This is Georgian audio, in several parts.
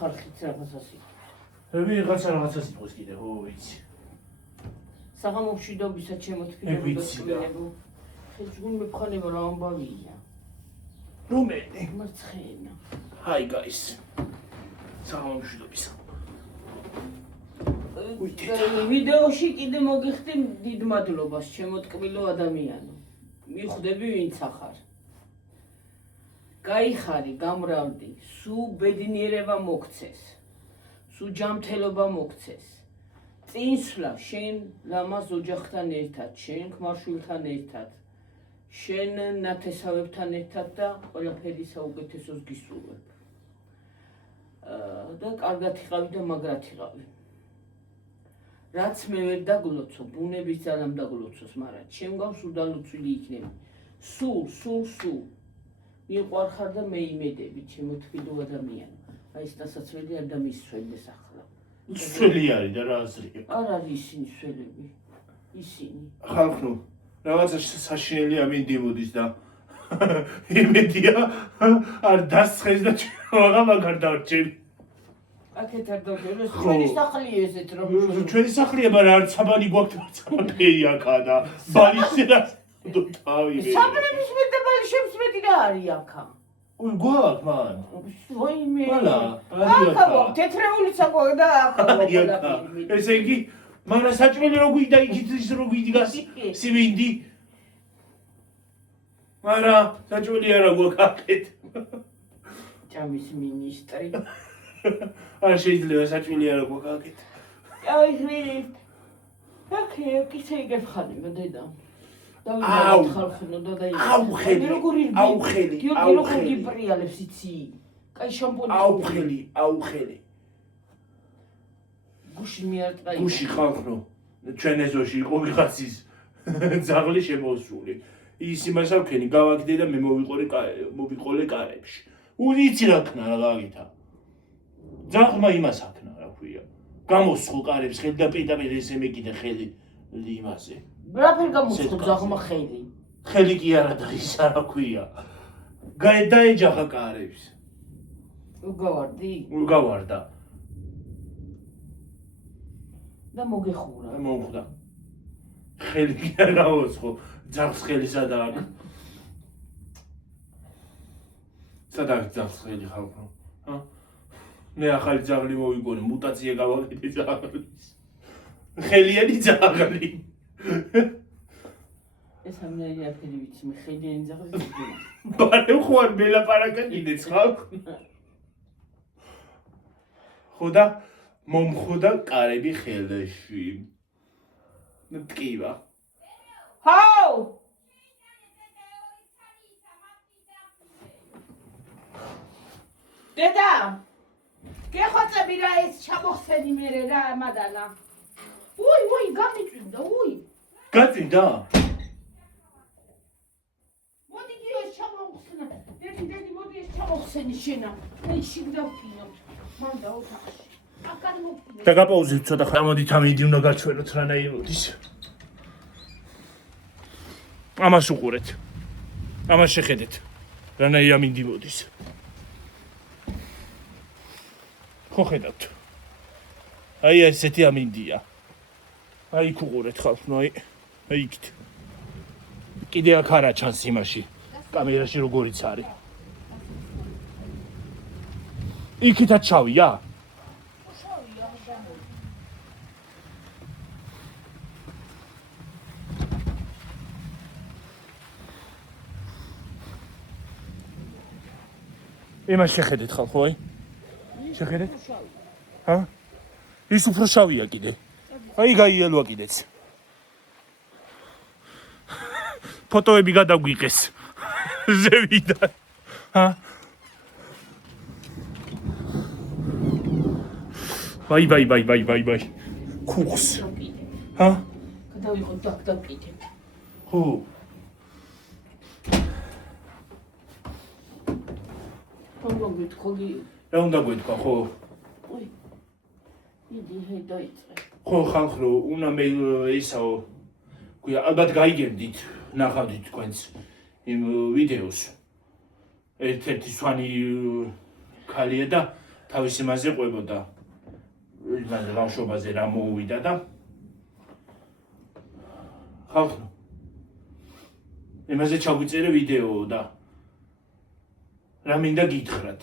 ხალხიც რაღაცას იტყვის. რაღაცას იტყვის კიდე, ო ვიცი. საღამომშვიდობისა ჩემო თბილისო. ხეჭგუნ მეფხანება რა ამბავია. რომელი? მარცხენა. Hi guys. საღამომშვიდობისა. ვიდეოში კიდე მოგიხდი დიდ მადლობას ჩემო ტკბილო ადამიანო. მიხვდები ვინც ახარ. გაიხარი, გამრავლდი, სულ ბედნიერება მოგცეს. სულ ჯანმრთელობა მოგცეს. წინსვლა შენ ლამაზ ოჯახთან ერთად, შენ ქმარშვილთან ერთად, შენ ნათესავებთან ერთად და ყველაფერი საუკეთესოს გისურვებ. და კარგად იყავი და მაგრად იყავი. რაც მე ვერ დაგლოცო, ბუნების ძალამ დაგლოცოს, მაგრამ ჩემ გავს უდალოცვილი იქნები. სულ მიყვარხარ და მე იმედები, ჩემო თბილო ადამიანი. აი ეს დასაცველი არ დამისვენდეს ახლა. სველი არის და რა აზრია? არ არის ისინი სველები. ისინი. ხალხო, რაღაცა საშინელი ამინდიმოდის და იმედია არ დასხეს და ჩვენ მაგარ დავჭერი. აქეთ არ დავჭერი, ჩვენი სახლია ესეთ რომ. ჩვენი სახლია, მაგრამ არ საბანი გვაქვს, საბანი აქა და ბალიშერა თავი. საბრების მეტ და ბალიშებს მეტი რა არის აქა? ой გვაქვს მან. ვაიმე. მალა, აქა გვაქვს, თეთრეულიც აქვთ და აქა გვაქვს. ესე იგი, მაგრამ საჭმელი რო გვიდა იქით ის რო გვიდგას სივინდი. მაგრამ საჭმელი არა გვაქვს აქეთ. ჭამის მინისტრი. არ შეიძლება საჭმელი არა გვაქვს აქეთ. აი ხმით. აკე, ისე გეფხანება დედა. აუ ხელი როგორი გიპრიალებს იცი? კაი შამპუნი. აუ ხელი. გუში მიარტყა. გუში ხალხო. ჩვენ ეზოში იყო ვიღაცის ძაღლი შემოსული. ის იმას ავქენი, გავაგდე და მე მოვიყოლე კარებში. იცი რა ქნა რა გაგითა. ძაღლმა იმას აქნა, რა ქვია. გამოსხო კარებს ხელი და პირდაპირ ესე მეკიდე ხელი იმაზე. რაფერ გამოსხო ძაღლმა ხელი? ხელი კი არა და ის რა ქვია. დაეჯახა კარებს. უგავარდა. და მოგეხურა. მოხდა. ხელი კი არ გამოსხო. ძაღლს ხელი სადაა? სადაა ძაღლს ხელი ხალხო? მე ახალი ძაღლი მოვიგონე, მუტაცია გავაკეთე ძაღლის. ხელიანი ძაღლი. ეს ამნაირი აფერი ვიცი, მე ხელიანი ძაღლი ვიცი. ბარემ ხო არ მელაპარაკა კიდეც ხალხო? ხოდა მომხოდა კარები ხელში. მტკივა. ჰაუ! დედა! გეხოცები რა ეს ჩამოხსენი მერე რა მადანა. უი, გამიწვიდა, უი. გაწვიდა? მოდი ეს ჩამოხსენა. დედი, მოდი ეს ჩამოხსენი შენა. აი შიგდავკინოთ. მან და ოთახში. აკად მოვკინე. და გაპაუზეთ ცოტა ხარ. ამოდით ამინდი უნდა გაჩვენოთ რანაირი მოდის. ამას უყურეთ. ამას შეხედეთ. რანაირი ამინდი მოდის. ხო ხედავთ. აი ესეთი ამინდია. აი იქ უყურეთ ხალხო, აი იქით. კიდე აქ არა ჩანს იმაში. კამერაში როგორიც არის. იქითაც შავია? იმას შეხედეთ ხალხო, აი. შეხედეთ? ჰა? ის უფრო შავია კიდე. აი გაიელვა კიდეც. ფოტოები გადაგვიყეს. ზევიდან. ჰა? ვაი. ქუხს. ჰა? გადავიყო დაკიდე. ხო. რა უნდა გვეთქვა, ხო? იდი დაიწყე. ხო ხალხო, უნდა მე ისაო. გვია ალბათ გაიგებდით, ნახავდით თქვენს იმ ვიდეოს. ერთ-ერთი სვანი ქალია და თავის იმაზე ყვებოდა. იმაზე ბავშვობაზე რა მოუვიდა და ხალხო იმაზე ჩაგვიწერე ვიდეო და რა მინდა გითხრათ.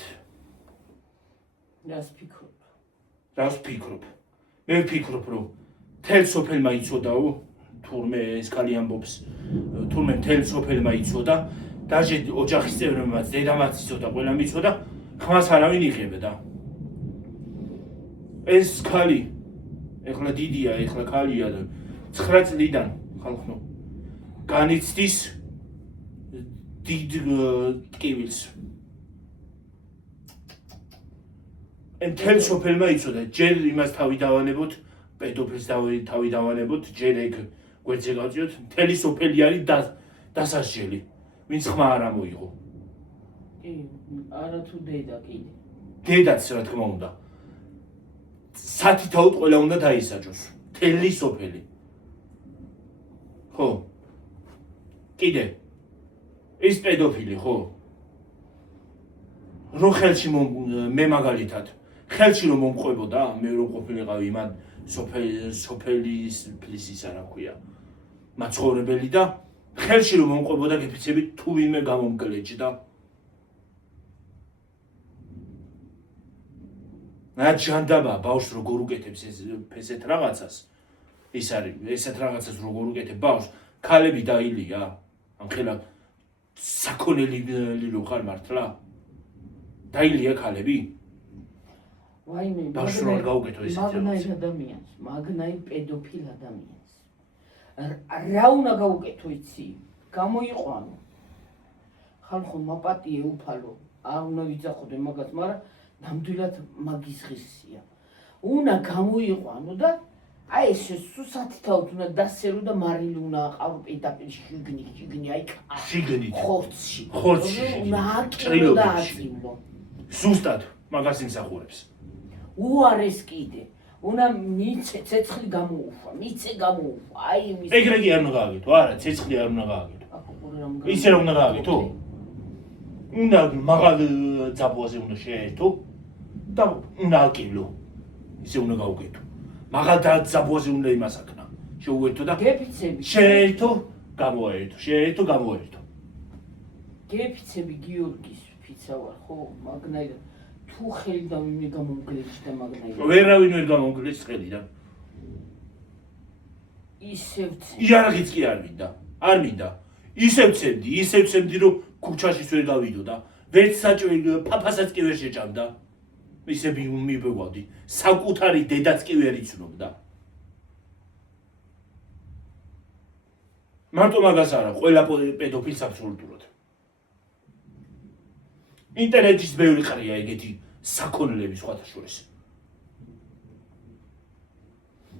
რას ფიქრობ? რას ვფიქრობ? მე ვფიქრობ, რომ მთელ სოფელმა იცოდაო, თურმე ეს კალი ამბობს, თურმე მთელ სოფელმა იცოდა, დაჟე ოჯახის წევრებმაც, დედამაც იცოდა, ყველამ იცოდა, ხმას არავინ იღებდა. ეს კალი, ეხლა დიდია, ეხლა კალია და 9 წლიდან ხალხო განიცდის დიდ ტკივილს. მთელ სოფელმა იცოდა, ჯერ იმას თავი დავანებოთ, პედოფილს თავი დავანებოთ, ჯერ ეგ გვერდზე გავწიოთ, მთელი სოფელი არის დასასჯელი, ვინც ხმა არ ამოიღო. კი, არა თუ დედა კიდე. დედაც რა თქმა უნდა. სათითაოდ ყველა უნდა დაისაჯოს, მთელი სოფელი. ხო. კიდე ის პედოფილი, ხო? რო ხელში მე მაგალითად ხელში რომ მომყვებოდა, მე რო ყოფილიყავი იმან სოფელის ფლისის არა ქვია. მაცხოვრებელი და ხელში რომ მომყვებოდა გეფიცებით თუ ვინმე გამომგლეჯდა. რა ჯანდაბა ბავშვს როგორ უკეთებს ესეთ რაღაცას? ის არის, ესეთ რაღაცას როგორ უკეთებ ბავშვს? ქალები დაილია. ამ ხელა საქონელი რო ხარ მართლა? დაილია ქალები? ვაიმე, ბავშვს რო არ გაუკეთო ესეთი მაგნაირ ადამიანს, მაგნაირ პედოფილ ადამიანს. რა უნდა გაუკეთო იცი? გამოიყვანო. ხალხო მაპატიე უფალო, არ უნდა ვიძახოდე მაგას, მაგრამ ნამდვილად მაგის ღირსია. უნდა გამოიყვანო და აი ეს სუსათითაოდ უნდა დასერო და მარილი უნდა აყარო პირდაპირ შიგნი, აი შიგნით. ხორცში. ხორცში. უნდა აკირო და აწილო. ზუსტად მაგას იმსახურებს. უარეს კიდე. უნდა მიცე ცეცხლი გამოუშვა, მიცე გამოუშვა. აი იმის ეგრე კი არ უნდა გააკეთო, არა, ცეცხლი არ უნდა გააკეთო. ისე რომ უნდა გააკეთო? უნდა მაღალ ძაბუაზე უნდა შეერთო და უნდა აკილო. ისე უნდა გაუკეთო. მაღალ ძაბუაზე უნდა იმასაკნა. შეუერთო და გეფიცები. შეერთო, გამოერთო, შეერთო, გამოერთო. გეფიცები გიორგის ფიცა ვარ, ხო, მაგნაირად. თუ ხელიდან ვინმე გამომგლეჯდა მაგნაირად. ვერავინ ვერ გამომგლეჯს ხელიდან. ისევ იარაღიც კი არ მინდა. არ მინდა. ისევ ცემდი, რომ ქუჩაშიც ვერ გავიდო და ვერც საჭველი ფაფასაც კი ვერ შეჭამდა. ისე მიბეგვავდი. საკუთარი დედაც კი ვერ იცნობდა. მარტო მაგას არა, ყველა პედოფილს აბსოლუტურად. ინტერნეტის ბევრი ყრია ეგეთი საქონლები სხვათა შორის.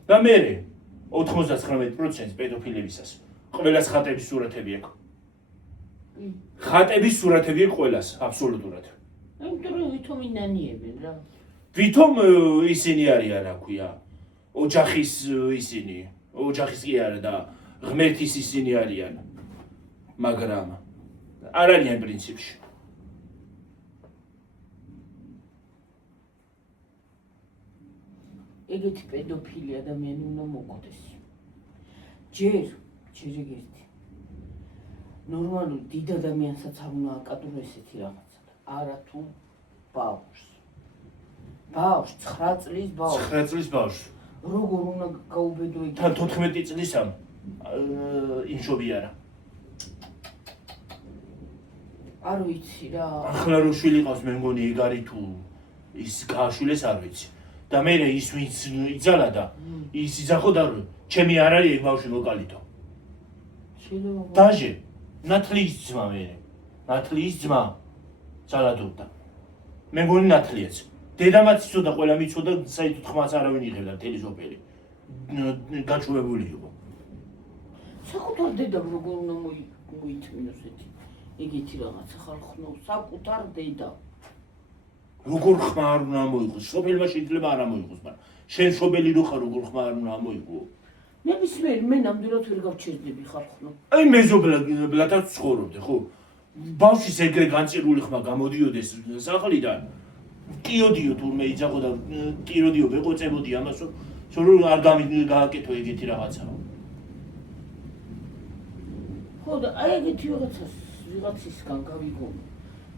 და მე 99% პედოფილებისას ყველას ხატების სურათები აქვს. ხატების სურათები აქვს ყველას, აბსოლუტურად. იმიტომ რომ ვითომ ინანიებენ რა. ვითომ ისინი არიან, რა ქვია, ოჯახის ისინი, ოჯახის კი არა და ღმერთის ისინი არიან. მაგრამ არ არიან პრინციპში. ეგეთი პედოფილი ადამიანი უნდა მოკვდეს. ჯერ ერთი. ნორმალურ დიდ ადამიანსაც არ უნდა აკადრო ესეთი რაღაცა. არა თუ ბავშვს. ბავშვს 9 წლის ბავშვს. 9 წლის ბავშვს. როგორ უნდა გაუბედო ეგ? თან 14 წლისა იმშობი არა. არ ვიცი რა. ახლა რო შვილი ყავს მე მგონი ეგ არის თუ ის გააშვილეს არ ვიცი. და მე ის ვინც იძალა და ის იძახო და ჩემი არ არის ეგ ბავშვი მოკალითო. შეიძლება დაჟე ნათლის ძმა მე. ნათლის ძმა ძალადობდა. მე მგონი ნათლიაც. დედამაც იცოდა, ყველამ იცოდა, საერთოდ ხმას არავინ იღებდა მთელი სოფელი. გაჩვევებული იყო. საკუთარ დედა როგორ უნდა მოითმინოს ეგეთი რაღაცა ხალხო, საკუთარ დედა. როგორ ხმა არ უნდა მოიყოს? სოფელმა შეიძლება არ ამოიყოს, მაგრამ შენ შობელი რო ხარ, როგორ ხმა არ უნდა ამოიყო? ნებისმიერ მე ნამდვილად ვერ გავჩერდები ხალხო. აი მეზობლადაც ცხოვრობდი, ხო? ბავშვის ეგრე განწირული ხმა გამოდიოდეს სახლიდან. კიოდიო თურმე იძახო და კიროდიო ვეყოწებოდი ამას რომ არ გააკეთო ეგეთი რაღაცა. ხო და აი ეგეთი ვიღაცისგან გავიგონო.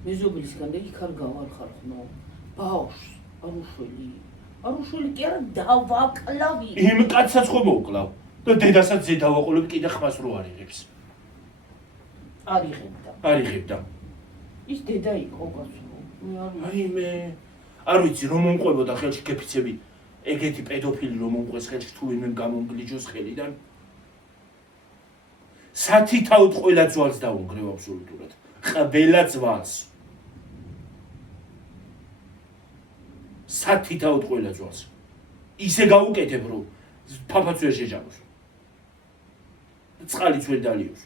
მეზობლისგან და იქ არ გავარხარ ხნო. ბავშვს, არუშველი კი არა დავაკლავი. იმ კაცსაც ხო მოვკლავ და დედასაც ზე დავაყოლებ კიდე ხმას რო არიღებს. არიღებდა. ის დედა იყო კაცო. აი მე არ ვიცი რომ მომყვებოდა ხელში კეფიცები ეგეთი პედოფილი რომ მომყვეს ხელში თუ ვინმე გამომგლიჯოს ხელიდან. სათითაოდ ყველა ძვალს დაუნგრევ აბსოლუტურად. ყველა ძვალს. სათითაოდ ყველა ძვალს. ისე გავუკეთებ რომ ფაფაც ვერ შეჯამოს. წყალიც ვერ დალიოს.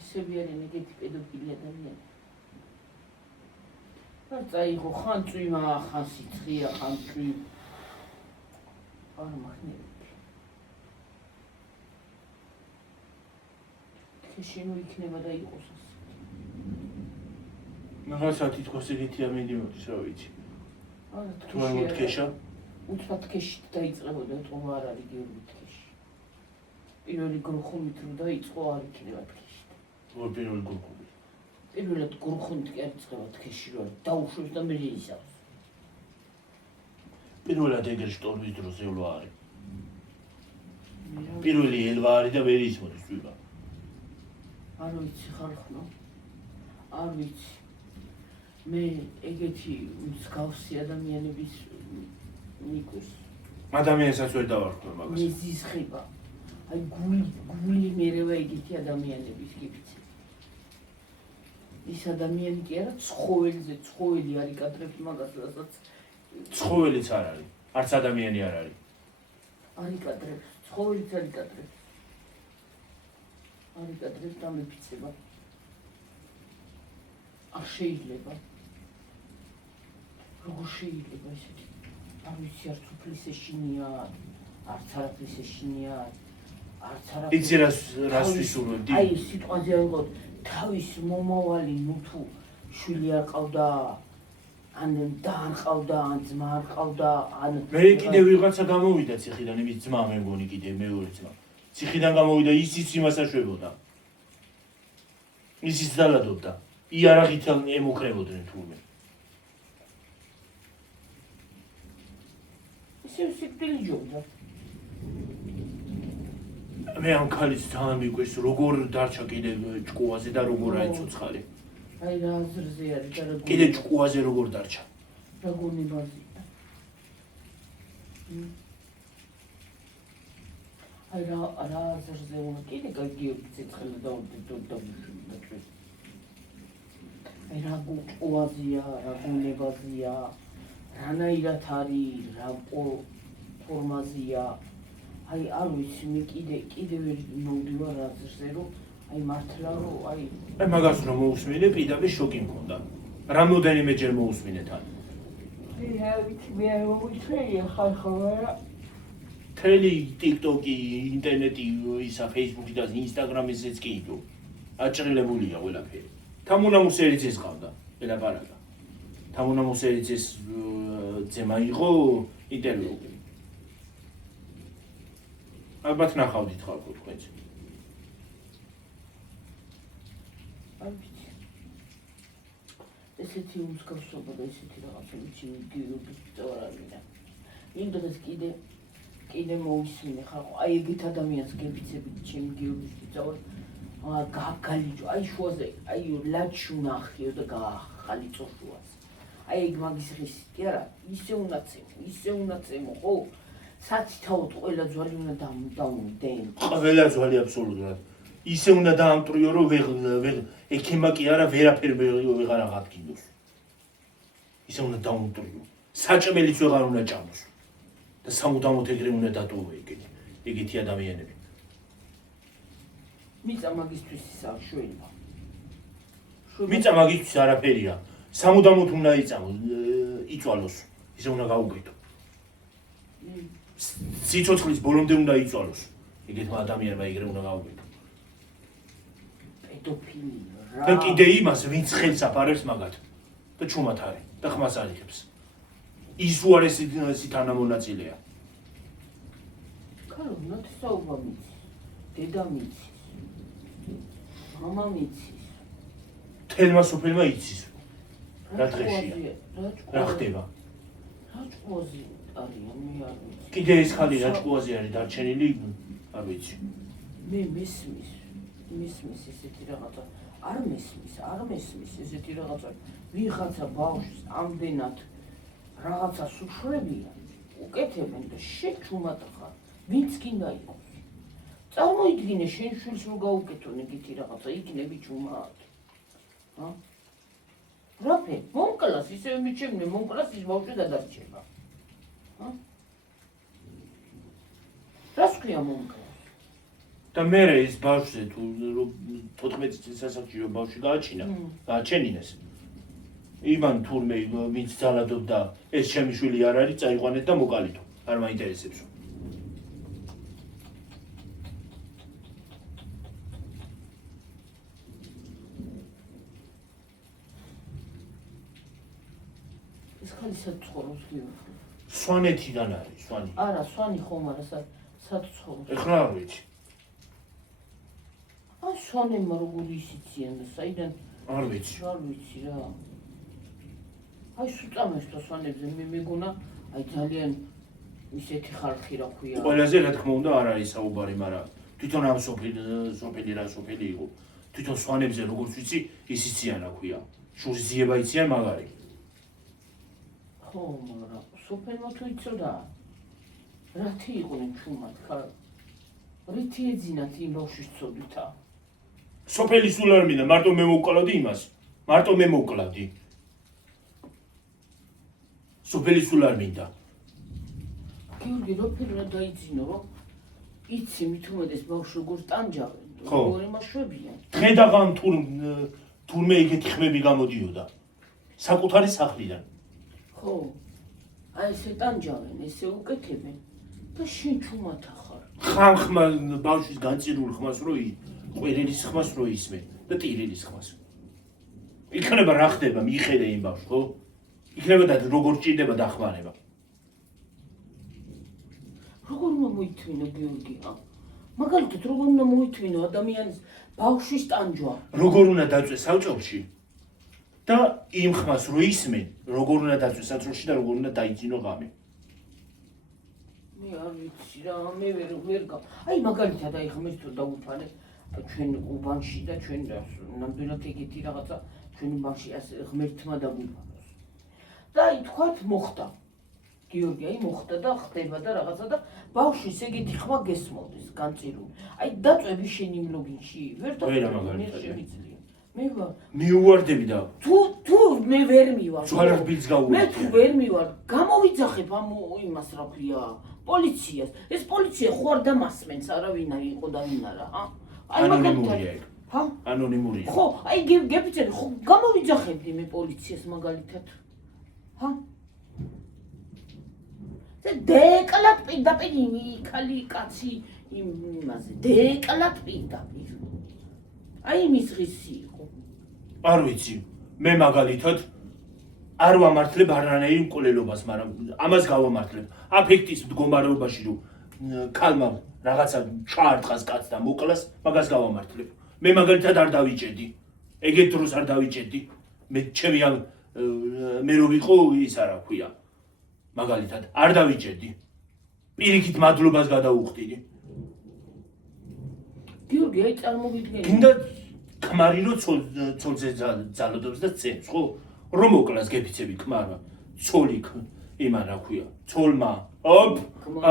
ისები არიან ეგეთი პედოფილი ადამიანები. არ წაიღო ხან წვიმა, ხან სიცხეა, ხან წვი. არ მახნევები. შენო იქნება და იყოს ასე. რაღაცა თითქოს ეგეთი ამინდი მოდის, რა ვიცი. არა, თუ არ მოთქეშა? უცბად თქეში დაიწყებოდა, თქო არ არის გიორგი თქეში. პირველი გრუხუმით რომ დაიწყო არ იქნება თქეში. როგორ პირველი გრუხუმით? პირველად გრუხუმით კი არ იწყება თქეში რომ დაუშვებს და მე ისავს. პირველად ეგრე შტორმის დროს ელვა არის. პირველი ელვა არის და ვერ ისმოდის წვიმა. არ ვიცი ხალხო. არ ვიცი. მე ეგეთი მსგავსი ადამიანების მიკუს. ადამიანსაც ვერ დავარქვე მაგას. მე ზიზღება. აი გული მერევა ეგეთი ადამიანების კიფიცი. ის ადამიანი კი არა ცხოველი არ იკადრებს მაგას, რასაც ცხოველიც არ არის. არც ადამიანი არ არის. არ იკადრებს, ცხოველიც არ იკადრებს. არ იკადრებს და მეფიცება. არ შეიძლება. როგორ შეიძლება ესეთი? არ ვიცი, არც უფლის ეშინია, არც არაფრის ეშინია, არც არაფრის. იცი რას ვისურვებდი? აი სიტყვაზე ავიღოთ, თავის მომავალი ნუთუ შვილი არ ყავდა, ან და არ ყავდა, ან ძმა არ ყავდა, ან მე კიდე ვიღაცა გამოვიდა ციხიდან, იმის ძმა მე მგონი კიდე მეორე ძმა. ციხიდან გამოვიდა, ისიც იმას აშვებოდა. ისიც დალადობდა. იარაღით ემუქრებოდნენ თურმე. ისე სიკვდილი ჯობდა. მე ამ ქალის ძალიან მიყვარს, როგორ დარჩა კიდე ჭკუაზე და როგორ აიცოცხალი. აი რა აზრზე არის და როგორ კიდე ჭკუაზე როგორ დარჩა. როგორ ნიბაზია. აი რა აზრზე უნდა კიდე გაგიოგი ცეცხლი და დავუშვი. აი რა ჭკუაზია, რა გონებაზია, რანაირად არის, რა ფორმაზია. აი არ ვიცი, მე კიდე ვერ მოვდივარ აზრზე, რომ აი მართლა რომ აი მაგას რომ მოусმინე, პირდაპირ შოკი მქონდა. რამდენიმეჯერ მოусმინე თან. რა ვიცი, მე არ მოვიჩვენია ხალხო, რა. თელი TikTok-ი, ინტერნეტი, ისა Facebook-ი და Instagram-ისეც კი იდო. აჭრილებულია ყველაფერი. თამუნამუსერიძეს ყავდა, ელაპარაკა. თამუნამუსერიძეს ძემა იყო ინტერვიუ. ალბათ ნახავდით ხალხო თქვენც. არ ვიცი. ესეთი უმსგავსობა და ესეთი რაღაცა ვიცი გიორგის წავარამინა. იმდროს კიდე მოусმინე ხალხო. აი ეგეთ ადამიანს გებიცებით ჩემი გიორგის წავარ. გაგალიჯო, აი შუაზე, აი ლაჩუ ნახიო და გახალიწო შუაზე. აი ეგ მაგის ხის კი არა, ისე უნდა წემო, ხო? სათითაოდ ყველა ძვალი უნდა დაუნდენ. ყველა ძვალი აბსოლუტურად. ისე უნდა დაამტრიო, რომ ექემა კი არა, ვერაფერ ვეღარ აღადგინოს. ისე უნდა დაუნტრიო. საჭმელიც ვეღარ უნდა ჭამოს. და სამუდამოდ ეგრე უნდა დატოვო ეგეთი ადამიანები. მიწა მაგისთვის ისა შველი. მიწა მაგისთვის არაფერია. სამუდამოდ უნდა იწვალოს. ისე უნდა გაუგეთო. სიცოცხლის ბოლომდე უნდა იწვალოს. ეგეთმა ადამიანმა ეგრე უნდა გაუგეთო. პედოფილი და კიდე იმას ვინც ხელს აფარებს მაგათ და ჩუმად არის და ხმას არიღებს ის უარესი თანამონაწილეა ქარო ნათესაობა მიცის დედა მიცის მამა მიცის თელმა სოფელმა იცის რა დღეშია რა ხდება რა ჭკუაზე არიან მე არ ვიცი კიდე ეს ხალი რა ჭკუაზე არის დარჩენილი არ ვიცი მე მესმის ესეთი რაღაცა არ მესმის ესეთი რაღაცა ვიღაცა ბავშვს ამდენად რაღაცას უშვებიან უკეთებენ და შეჩუმად ხარ ვინც გინდა იყოს წარმოიდგინე შენ შვილს რო გაუკეთონ ეგეთი რაღაცა იქნები ჩუმად ჰა რაფე მომკლას ისევ მიჩემნე მომკლას ის ბავშვი გადარჩება ჰა რას ქვია მომკლას და მე ეს ბავშვზე თუ 14 წლის ასაკში რომ ბავშვი გააჩენინეს იმან თურმე ვინც ძალადობდა ეს ჩემი შვილი არ არის წაიყვანეთ და მოკალითო არ მაინტერესებს ეს ხალი სად ცხოვრობს გიორგი სვანეთიდან არის სვანი არა სვანი ხომ არა სად ცხოვრობს ეხლა არ ვიცი სვანებმა როგორი ისიციან და საიდან არ ვიცი რა აი სულწამეს და სვანებზე მე მეგონა აი ძალიან ისეთი ხალხი რა ქვია ყველაზე რა თქმა უნდა არ არის საუბარი მაგრამ თვითონ ამ სოფელი რა სოფელი იყო თვითონ სვანებზე როგორც ვიცი ის იციან რა ქვია შურის ძიება იციან მაგარი ხო მაგრამ სოფელმა თუ იცოდა რათი იყვნენ ჩუმად ხარ რითი ეძინათ იმ ბავშვის ცოდვითა სოფელი სულ არ მინდა მარტო მე მოვკლავდი იმას მარტო მე მოვკლავდი სოფელი სულ არ მინდა გიორგი როფერა დაიძინო რომ იცი მით უმეტეს ბავშვს როგორ ტანჯავენ როგორ იმაშვებიან ხედავან თურმე ეგეთი ხმები გამოდიოდა საკუთარი სახლიდან ხო აი ესე ტანჯავენ ესე უკეთებენ და შენ ჩუმად ახარ ხამხმა ბავშვის განწირულ ხმას რო ყვირილის ხმას რო ისმე და ტირილის ხმას იქნება რა ხდება მიხედე იმ ბავშვს ხო იქნება და როგორ ჭირდება დახმარება როგორ უნდა მოითმინო გიორგი მაგალითად როგორ უნდა მოითმინო ადამიანის ბავშვის ტანჯვა როგორ უნდა დაწვეს საბჭოში და იმ ხმას რო ისმენ როგორ უნდა დაწვეს საბჭოში და როგორ უნდა დაიძინო ღამე მე არ ვიცი რა მე ვერ აი მაგალითად აი ხმეს თუ დაუფალე ჩვენ უბანში და ჩვენ ნამდვილად ეგეთი რაღაცა ჩვენ უბანში ასე ღმერთმა დაგვიფაროს და აი თქვათ მოხდა გიორგი აი მოხდა და ხდება და რაღაცა და ბავშვის ეგეთი ხმა გესმოდეს განწირული აი დაწვევი შენ იმ ლოგინში ვერ მაგალითად მე ვარ მიუვარდები და თუ მე ვერ მივარ ზღარად ბილს გაუვარდი მე თუ ვერ მივარ გამოვიძახებ ამ იმას რა ქვია პოლიციას ეს პოლიცია ხო არ დამასმენს არავინ არ იყო და ვინ არა აი ანონიმურია ჰა ანონიმურია ხო აი გეფიცები ხო გამოვიძახებდი მე პოლიციას მაგალითად ჰა დეკლად პირდაპირ იქალი კაცი იმაზე დეკლად პირდაპირ აი იმის ღირსი იყო არ ვიცი მე მაგალითად არ ვამართლებ არანაირ მკვლელობას მაგრამ ამას გავამართლებ აფექტის მდგომარეობაში რომ ქალმა რაღაცა ჩაარტყას კაცს და მოკლას მაგას გავამართლებ მე მაგალითად არ დავიჭედი ეგეთ დროს არ დავიჭედი მე ჩემი მე რო ვიყო ის არა ქვია მაგალითად არ დავიჭედი პირიქით მადლობას გადაუხდიდი გიორგი აი წარმოვიდგინე გინდა ქმარი რო ცოლზე ძალადობს და წემს ხო რომ მოკლას გეფიცები ქმარმა ცოლი იმან რა ქვია ცოლმა ოპ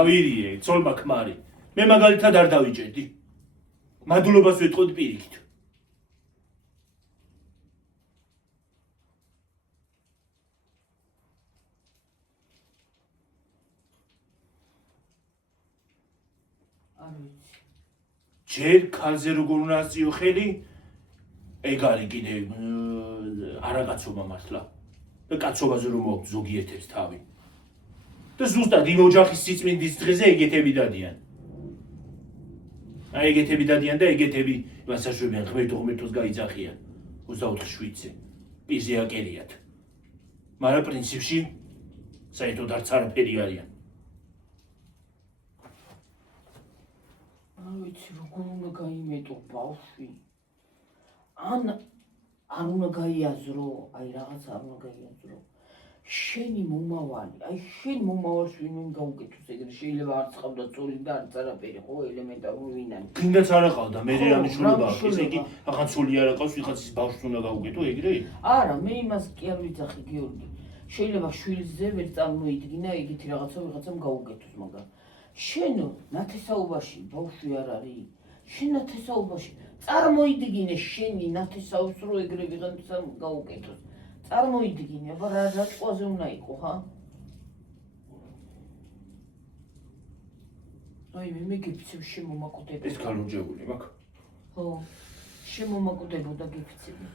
ავირიე ცოლმა ქმარი მე მაგალითად არ დავიჭედი მადლობას ვეთყოდი პირიქით ჯერ ქალზე როგორ უნდა ასწიო ხელი ეგ არის კიდე არაკაცობა მართლა და კაცობაზე რომ მოაქვს ზოგიერთებს თავი და ზუსტად იმ ოჯახის სიწმინდის დღეზე ეგეთები დადიან აი ეგეთები დადიან და ეგეთები იმას აშვებიან ღმერთოს გაიძახიან 24 შვიდზე. პირზე აკერიათ. მაგრამ პრინციპში საერთოდ არც არაფერი არიან. არ ვიცი როგორ უნდა გაიმეტო ბავშვი. ან არ უნდა გაიაზრო, აი რაღაც არ უნდა გაიაზრო. შენი მომავალი, აი შენ მომავალს ვინმე გაუკეთოს ეგრე შეიძლება არ წყავდა წოლი და არც არაფერი ხო ელემენტარული ვინანი. კიდეც არ აყავდა მე რამიშულობა აქვს ესე იგი ახან სული არ აყავს ვიღაცის ბავშვს უნდა გაუკეთო ეგრე? არა მე იმას კი არ ვიცახი გიორგი. შეიძლება შვილზე ვერ წარმოიდგინა ეგეთი რაღაცა ვიღაცამ გაუკეთოს მაგრამ შენ ნათესაობაში ბავშვი არ არის. შენ ნათესაობაში წარმოიდგინე შენი ნათესაობს რო ეგრე ვიღაცამ გაუკეთოს. წარმოიდგინე, აბა რა რატყვაზე უნდა იყო, ხა? აი მე გიფიცებ შემომაკვდება. ეს გალუჯებული მაქვს. ხო. შემომაკვდებოდა გიფიცები.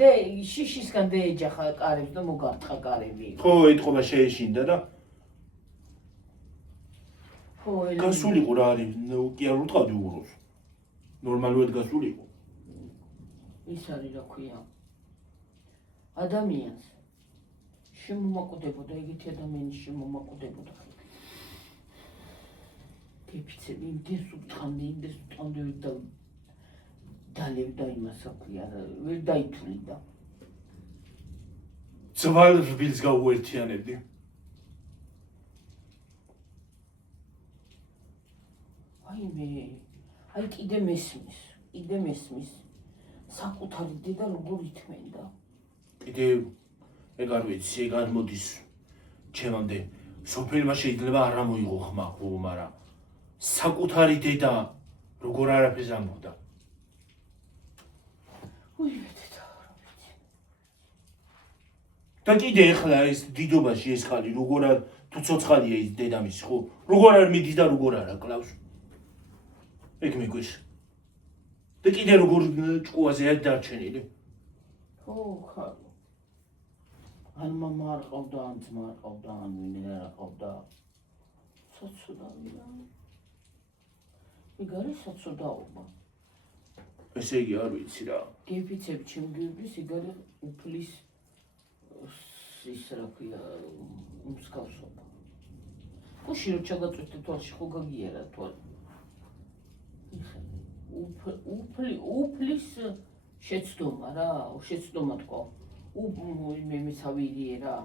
და შიშისგან დაეჯახა კარებს და მოგარტყა კარები. ხო, ეთყობა შეეშინდა და ხო, გასულიყო რა არის, კი არ უტყავდი უგუროს. ნორმალურად გასულიყო. ის არის რა ქვია. ადამიანს შემომაკვდებოდა, ეგეთი ადამიანის შემომაკვდებოდა. გიფიცები იმდეს უტყანდი და დალევდა იმას აქვია, ვერ დაითვლიდა. ძვალ რბილს გაუერთიანებდი. აი კიდე მესმის. საკუთარი დედა როგორ ითმენდა. კიდე ეგ არ ვიცი, ეგ არ მოდის ჩემამდე. სოფელმა შეიძლება არ მოიღო ხმა, ხო, მაგრამ საკუთარი დედა როგორ არაფერს ამბობდა. და კიდე ეხლა ეს დიდობაში ეს ხალი როგორ არ თუ ცოცხალია ის დედამისი ხო? როგორ არ მიდის და როგორ არ აკლავს? ეგ მიგვიშ. და კიდე როგორ ჭკუაზეა დარჩენილი? ხო, ხალო. ან მამა არ ყავდა, ან ძმა არ ყავდა, ან ვინ არ ყავდა. საცუდავია. იგარი საცუდაობა. ესე იგი არ ვიცი რა. გიფიცებ ჩემ გიორგის იგარი უფლის ის რა ქვია მსგავსობა. გუში რო ჩაგაწვეთე თვალში ხო გაგიარა თვალი. უფლის შეცდომა რა, შეცდომა თქვა. მე მესავირიე რა.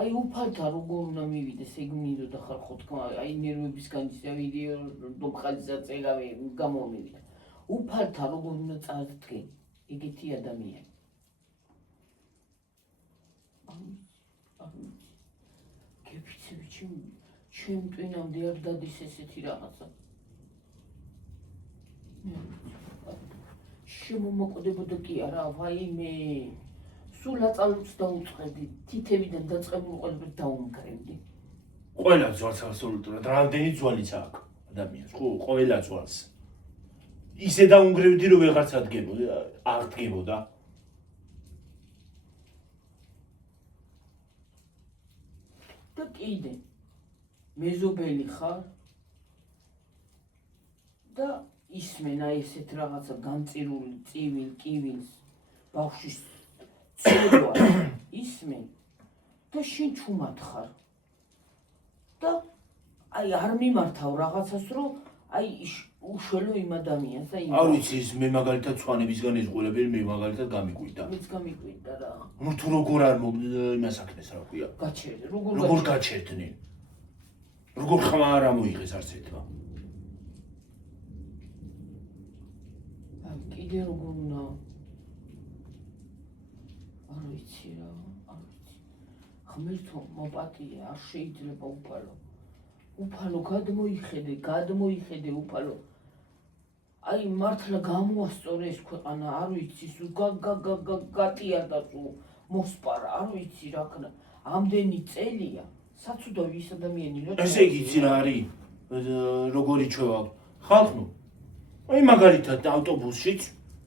აი უფალთა როგორ უნდა მივიდეს ეგ მინდოდა ხარ ხო თქვა, აი ნერვებისგან ისე ვიდეო დოფხალიზაცია გამომივიდა. უფალთა როგორ უნდა წარდგენ ეგეთი ადამიანი. გიფიცები ჩემ ტვინამდე არ დადის ესეთი რაღაცა. შემომაკვდებოდა კი არა, ვაიმე. სულ აწალებს დაუწყებდი, თითევიდან დაწყებულ ყველაფერს დაუმგრევდი. ყველა ძვალს აბსოლუტურად, რამდენი ძვალიც აქვს ადამიანს, ხო, ყველა ძვალს. ისე დაუმგრევდი, რომ ვეღარც აღდგებოდა. და კიდე მეზობელი ხარ და ისმენ აი ესეთ რაღაცა განწირული კივილს ბავშვის ცოდვა ისმენ და შენ ჩუმად ხარ და აი არ მიმართავ რაღაცას რომ აი უშველო იმ ადამიანს და იმ არ ვიცი ის მე მაგალითად სვანებისგან ეზღულებენ მე მაგალითად გამიკვირდა. მეც გამიკვირდა რა. ნუ თუ როგორ არ იმას აქნეს რა ქვია. გაჩერდა. როგორ გაჩერდნენ? როგორ ხმა არ ამოიღეს არც ერთმა. კიდე როგორ უნდა არ ვიცი რა, არ ვიცი. ღმერთო მოპატია, არ შეიძლება უფალო გადმოიხედე უფალო. აი მართლა გამოასწორე ეს ქვეყანა, არ ვიცი, სულ გატიარდა სულ მოსპარა, არ ვიცი რა ქნა. ამდენი წელია, საცუდავი ის ადამიანი რა. ესე იგი იცი რა არის? როგორი ჩვევა ხალხნო. აი მაგალითად ავტობუსშიც,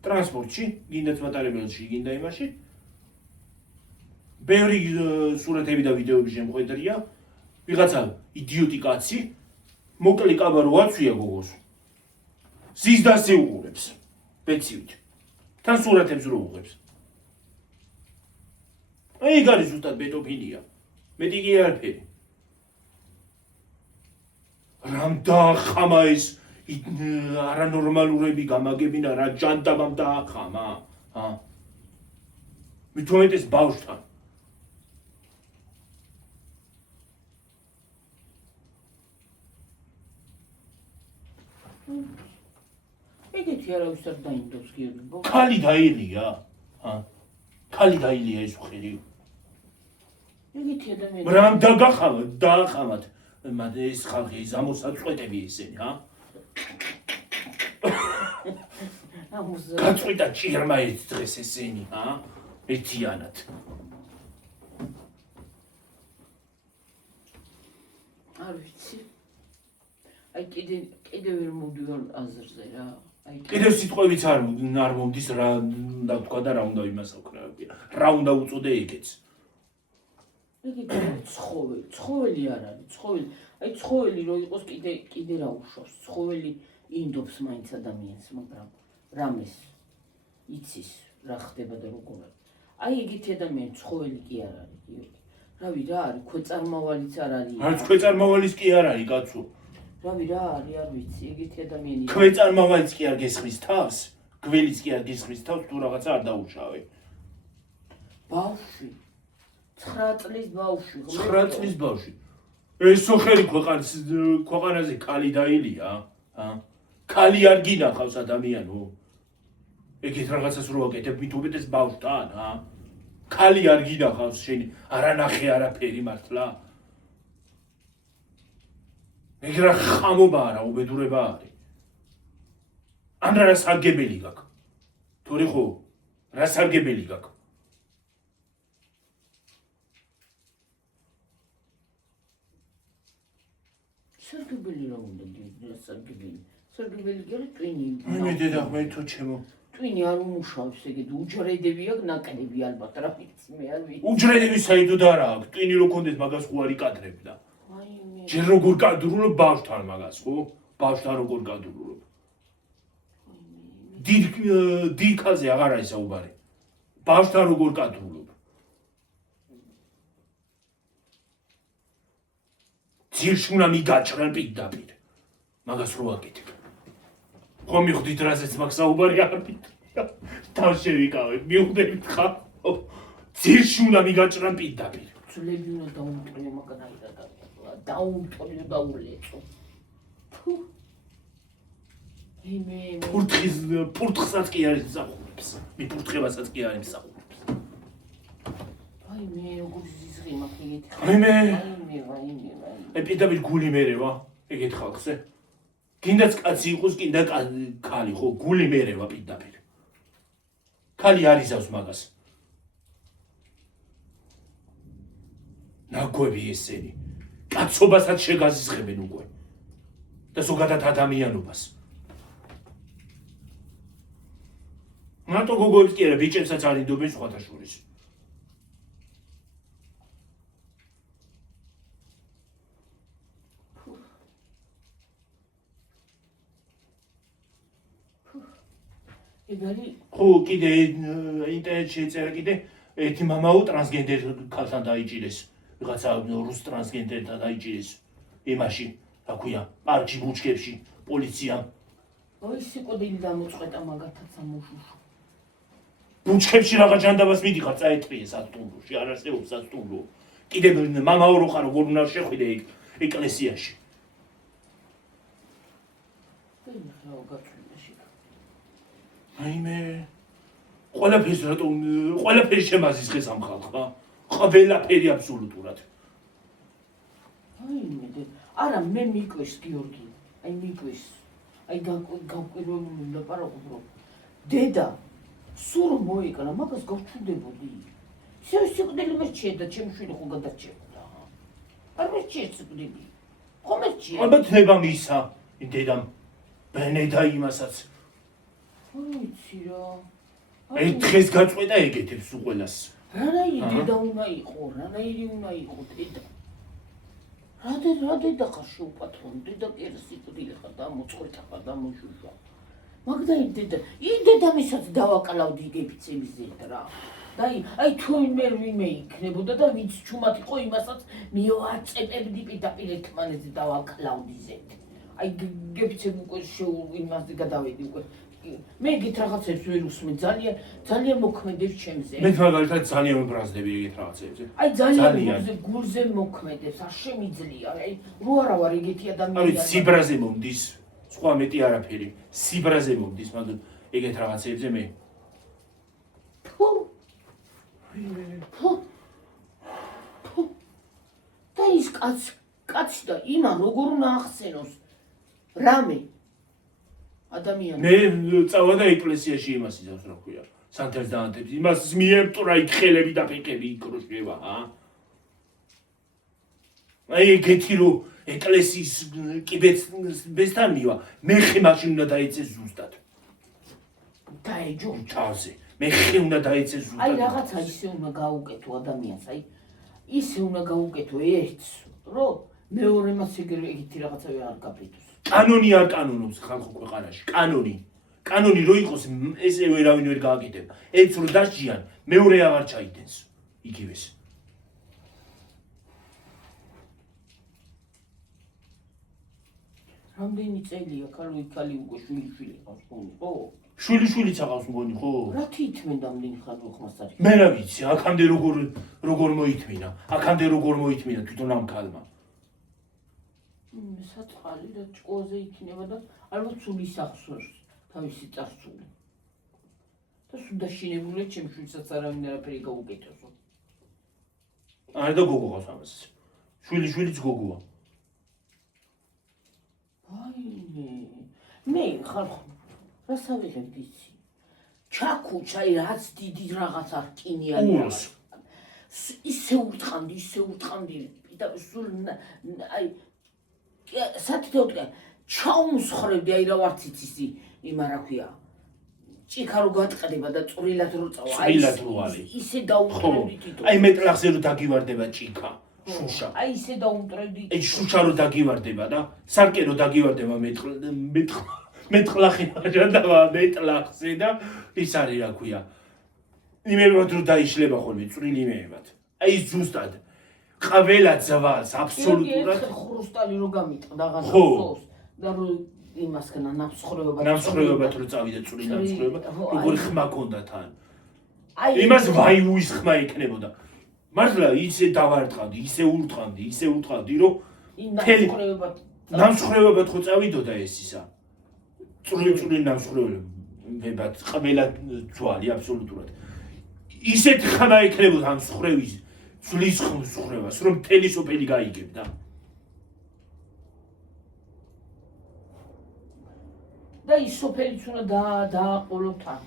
ტრანსპორტში, გინდაც მატარებელში, გინდა იმაში. ბევრი სურათები და ვიდეოები შემოხვედრია. ვიღაცა იდიოტი კაცი მოკლე კაბა რო აცვია გოგოს. ზის დასეუყურებს. ბეცივით. თან სურათებს რო უღებს. აი ეგ არის ზუსტად ბეტოფილია. მეტი კი არაფერი. რამ დაახამა ეს არანორმალურები გამაგებინა რა ჯანდაბამ დაახამა. მithumetes ბავშვთან. ეგეთი არავის არ დაინდობს გიორგი. ქალი დაილია. ქალი დაილია ეს ხერი. ეგეთი ადამიანი. რამ დაახამათ. მათ ეს ხალხი ზამოსაწყვეტები ესენი, გაწყვიტა ჭირმა ერთ დღეს ესენი, ერთიანად. არ ვიცი. აი კიდე ვერ მოვდივარ აზრზე რა. კიდევ სიტყვებიც არ მომდის რა უნდა თქვა და რა უნდა იმასავქრა. რა უნდა უწოდე ეგეც. ეგეთი ცხოველი არ არის, ცხოველი. აი ცხოველი რო იყოს კიდე რა უშავს. ცხოველი ინდობს მაინც ადამიანს, მაგრამ რამეს იცის რა ხდება და როგორ არის. აი ეგეთი ადამიანი ცხოველი კი არ არის, გიორგი. რავი რა არის, ქვეწარმავალიც არ არის. არც ქვეწარმავალიც კი არ არის, კაცო. რავი რა არის, არ ვიცი, ეგეთი ადამიანი. ქვეწარმავალიც კი არ გესხმის თავს, გველიც კი არ გესხმის თავს, თუ რაღაცა არ დაუშავე. ბავშვი 9 წლის ბავშვი. 9 წლის ბავშვი. ეს სოხერი ქვეყანაზე ქალი დაილია, ქალი არ გინახავს ადამიანო. ეგეთ რაღაცას რო აკეთებ, მithumetes ბავშვთან, ქალი არ გინახავს შენი, არანახე არაფერი მართლა. ეგ რა ხამობაა რა, უბედურება არის. ან რა სარგებელი გაქვს. თორე ხო, რა სარგებელი გაქვს. სარგებელი რა უნდა გიორგი, სარგებელი. სარგებელი გերը ტვინი. მე დედა მე თუ ჩემო. ტვინი არ უმუშავს ეგეთ უჯრედები აქვს ნაკლები ალბათ რა ვიცი მე არ ვიცი. უჯრედები საერთოდ არა აქვს. ტვინი რო კონდეს მაგას ხო არ იკადრებდა. ჯერ როგორ გადურულობ ბავშვთან მაგას ხო? ბავშვთან როგორ გადურულობ. დიდკაზე აღარ არის საუბარი. ბავშვთან როგორ გადურულობ. ძირში უნდა მიგაჭრან პირდაპირ. მაგას რო აკეთებ. ხო მიხვდით რაზეც მაგ საუბარი არ მითხრა. თან შევიკავებ, მიხვდებით ხა? ძირში უნდა მიგაჭრან პირდაპირ. ძვლები უნდა დაუმტყიო მაგნაირად. დაუმტყიო დაულეწო. იმე ფურთხსაც კი არის მსახურებს. მიფურთხებასაც კი არის მსახურებს. აი მე როგორ ზიზღი მაქვს ეგეთი. აი მე ვაიმე. აი პირდაპირ გული მერევა ეგეთ ხალხზე. გინდაც კაცი იყოს, გინდა ქალი ხო, გული მერევა პირდაპირ. ქალი არ იზავს მაგას. ნაგვები ესენი. კაცობასაც შეგაზისხებენ უკვე. და ზოგადად ადამიანობას. მარტო გოგოებს კი არა, ბიჭებსაც არ ინდობენ სხვათა შორის. ხო, კიდე ინტერნეტში ეწერა კიდე ერთი მამაო ტრანსგენდერ ქალთან დაიჭირეს. ვიღაცა რუს ტრანსგენდერთან დაიჭირეს. იმაში, რა ქვია, პარკში ბუჩქებში, პოლიციამ. ой სიკვდილი დამოწყვეტა მაგათაც ამოშუშო. ბუჩქებში რაღაც ჯანდაბას მიდიხარ, წაეტყვიე სასტუმროში, არ არსებობს სასტუმრო. კიდე მამაო რო ხარ, როგორ უნდა შეხვიდე ეკლესიაში. აი მე ყველაფერი შემაზისხეს ამ ხალხმა. ყველაფერი აბსოლუტურად. აი მე არა მე მიკვეს გიორგი. აი მიკვეს. აი გავკვირვებული ლაპარაკობ რომ დედა სულ მოიკრა მაგას გავჩვდებოდი. სიკვდილი მერჩიედა ჩემი შვილი ხო გადარჩება. არ მერჩიე სიკვდილი. ხო მერჩიე. ალბათ ნება მისა დედამ ბენედა იმასაც. ვიცი რა. ერთ დღეს გაწყვეტა ეგეთებს უყველას. რანაირი დედა უნდა იყო, რანაირი უნდა იყო დედა. რა დედა ხარ შეუპატრონ, დედა კი არა სიკვდილი ხარ, დამოწყვეტა ხარ, დამოშუშვა. მაგდა დედამისაც დავაკალავდი გეფიცემიზეთ რა. და აი თუ ვინმე იქნებოდა და ვინც ჩუმად იყო იმასაც მივაწეპებდი პირდაპირ ერთმანეთზე დავაკალავდი ზეთ. აი გეფიცემ უკვე იმასზე გადავედი უკვე. მე ეგეთ რაღაცებს ვერ უსმენ ძალიან მოქმედებს ჩემზე. მე მაგალითად ძალიან ვბრაზდები ეგეთ რაღაცებზე. აი ძალიან გულზე მოქმედებს, არ შემიძლია. აი რო არა ვარ ეგეთი ადამიანი. აი სიბრაზე მომდის, სხვა მეტი არაფერი. სიბრაზე მომდის, მაგრამ ეგეთ რაღაცებზე მე. და ის კაცი და იმა როგორ უნდა ახსენოს რამე ადამიანი. მე წავა და ეკლესიაში იმას იზავს რა ქვია. სანთელს დაანთებს. იმას მიემტრა იქ ხელები და ფეხები იქროშება, აი ეგეთი რო ეკლესიის კიბეცთან მივა, მე ხე მაშინ უნდა დაიცეს ზუსტად. დაეჯო თავზე. მე ხე უნდა დაიცეს ზუსტად. აი რაღაცა ისე უნდა გაუკეთო ადამიანს, აი ისე უნდა გაუკეთო ერთს, რომ მეორემაც ეგეთი რაღაცა არ გაფრთხილოს. კანონი არ კანონობს ხალხო ქვეყანაში. კანონი რო იყოს ესე ვერავინ ვერ გააკეთებ. ერთს რო დასჯიან, მეორე აღარ ჩაიდენს. იგივეს. რამდენი წელია ქალი უკვე შვილი ყავს ხო? შვილიშვილიც აღავს მგონი ხო? რა თითმენ რამდენი ხანი ხმას არის? მე რა ვიცი, აქამდე როგორ მოითმინა. აქამდე როგორ მოითმინა თვითონ ამ ქალმა. საწყალი და ჭკუაზე იქნება და ალბათ სულის ახსოვს თავისი წარსული. და სუდაშინებულია ჩემ შვილსაც არავინ არაფერი გაუკეთოსო. არა და გოგო ყავს ამას. შვილიშვილიც გოგოა. მე ხალხო რას ავიღებდი იცი? ჩაქუჩა რაც დიდი რაღაცა რკინიანი ისე ურტყამდი და სულ აი სათითაოდ ჩაუმსხრევდი აი რა ვარც იცი იმა რა ქვია ჭიქა რო გატყდება და წვრილად რო წავა აი ისე დაუმტრევდი თვითონ აი მეტლახზე რო დაგივარდება ჭიქა შუშა აი ისე დაუმტრევდი აი შუშა რო დაგივარდება და სარკე რო დაგივარდება მეტლახი რადა მეტლახზე და ის არის რა ქვია იმებად რო დაიშლება ხოლმე წვრილი იმებად აი ზუსტად ყველა ძვალს აბსოლუტურად ხრუსტალი რო გამიტყდა რაღაცას და რო იმასგან ნამსხვრევებად რო წავიდა წვრილი ნამსხვრევება როგორი ხმა ქონდა თან იმას ვაიუის ხმა იქნებოდა მართლა ისე დავარტყავდი ისე ურტყავდი რომ ნამსხვრევებად ხო წავიდოდა ეს ისა წვრილი ნამსხვრევებად ყველა ძვალი აბსოლუტურად ისეთ ხმა იქნებოდა ამ სხვრევის ძვლის ხმსხვრევას რომ მთელი სოფელი გაიგებდა და ის სოფელიც უნდა დააყოლო თან.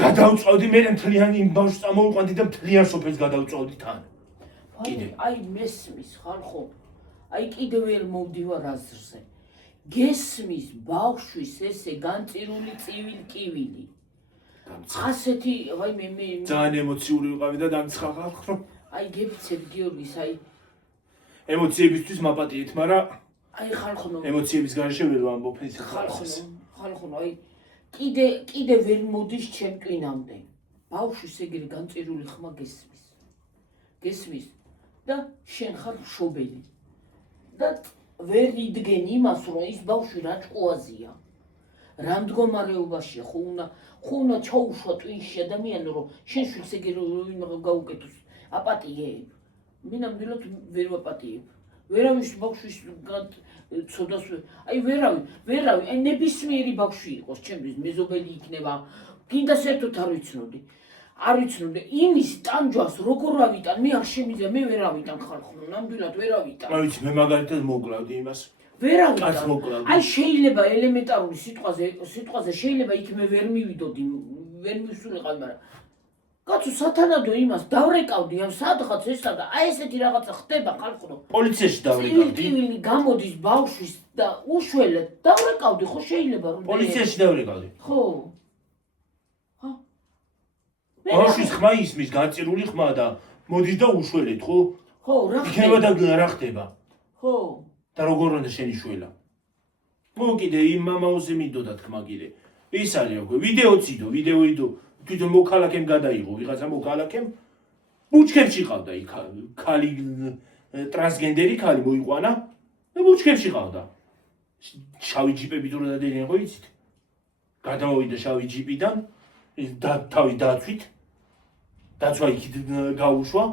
გადავწავდი მე მთლიან იმ ბავშვს წამოვიყვანდი და მთლიან სოფელს გადავწავდი თან. კიდე აი მესმის ხალხო. აი კიდე ვერ მოვდივარ აზრზე. გესმის ბავშვის ესე განწირული წივილი. ასეთი ვაი მე ძალიან ემოციური ვიყავი და დამცხახავ რომ აი გეფიცებ გიორგის აი ემოციებისთვის მაპატიეთ, მაგრამ აი ხალხო ემოციების გარშე ვერ ვამბობ ეს ხალხო აი კიდე ვერ მოდის ჩემ ტვინამდე ბავშვის ეგრე განწირული ხმა გესმის და შენ ხარ მშობელი და ვერ იდგენ იმას რომ ის ბავშვი რა ჭკუაზია რა მდგომარეობაშია ხო უნდა ჩაუშვა ტვინში ადამიანი რომ შენ შვილს ეგრე გაუკეთოს აპატიებ მე ნამდვილად ვერ ვაპატიებ ვერავის ბავშვის ცოდას აი ვერავი აი ნებისმიერი ბავშვი იყოს ჩემთვის მეზობელი იქნება გინდა საერთოდ არ ვიცნობდი იმის ტანჯვას როგორ ავიტან მე არ შემიძლია მე ვერ ავიტან ხალხო ნამდვილად ვერ ავიტან არ ვიცი მე მაგალითად მოკლავდი იმას ვერ ავიტან აი შეიძლება ელემენტარული სიტყვაზე შეიძლება იქ მე ვერ მივიდოდი ვერ მივსულიყავი მაგრამ კაცო სათანადო იმას დავრეკავდი ამ სადღაც ესა და აი ესეთი რაღაცა ხდება ხალხო პოლიციაში დავრეკავდი წილი გამოდის ბავშვის და უშველეთ დავრეკავდი ხო შეიძლება რომ პოლიციაში დავრეკავდი ხო ბავშვის ხმა ისმის განწირული ხმა და მოდის და უშველეთ ხო რა იქნება და რა ხდება ხო და როგორ უნდა შენიშველა მო კიდე იმ მამაოზე მიდოდა თქმა კიდე ის არის როგორ ვიდეო იდო თვითონ მოქალაქემ გადაიღო ვიღაცა მოქალაქემ ბუჩქებში ყავდა იქ ქალი ტრანსგენდერი ქალი მოიყვანა და ბუჩქებში ყავდა შავი ჯიპები თუ რა დადენენ ხო იცით გადავიდა შავი ჯიპიდან და თავი დაცვით დაცვა იქით გაუშვა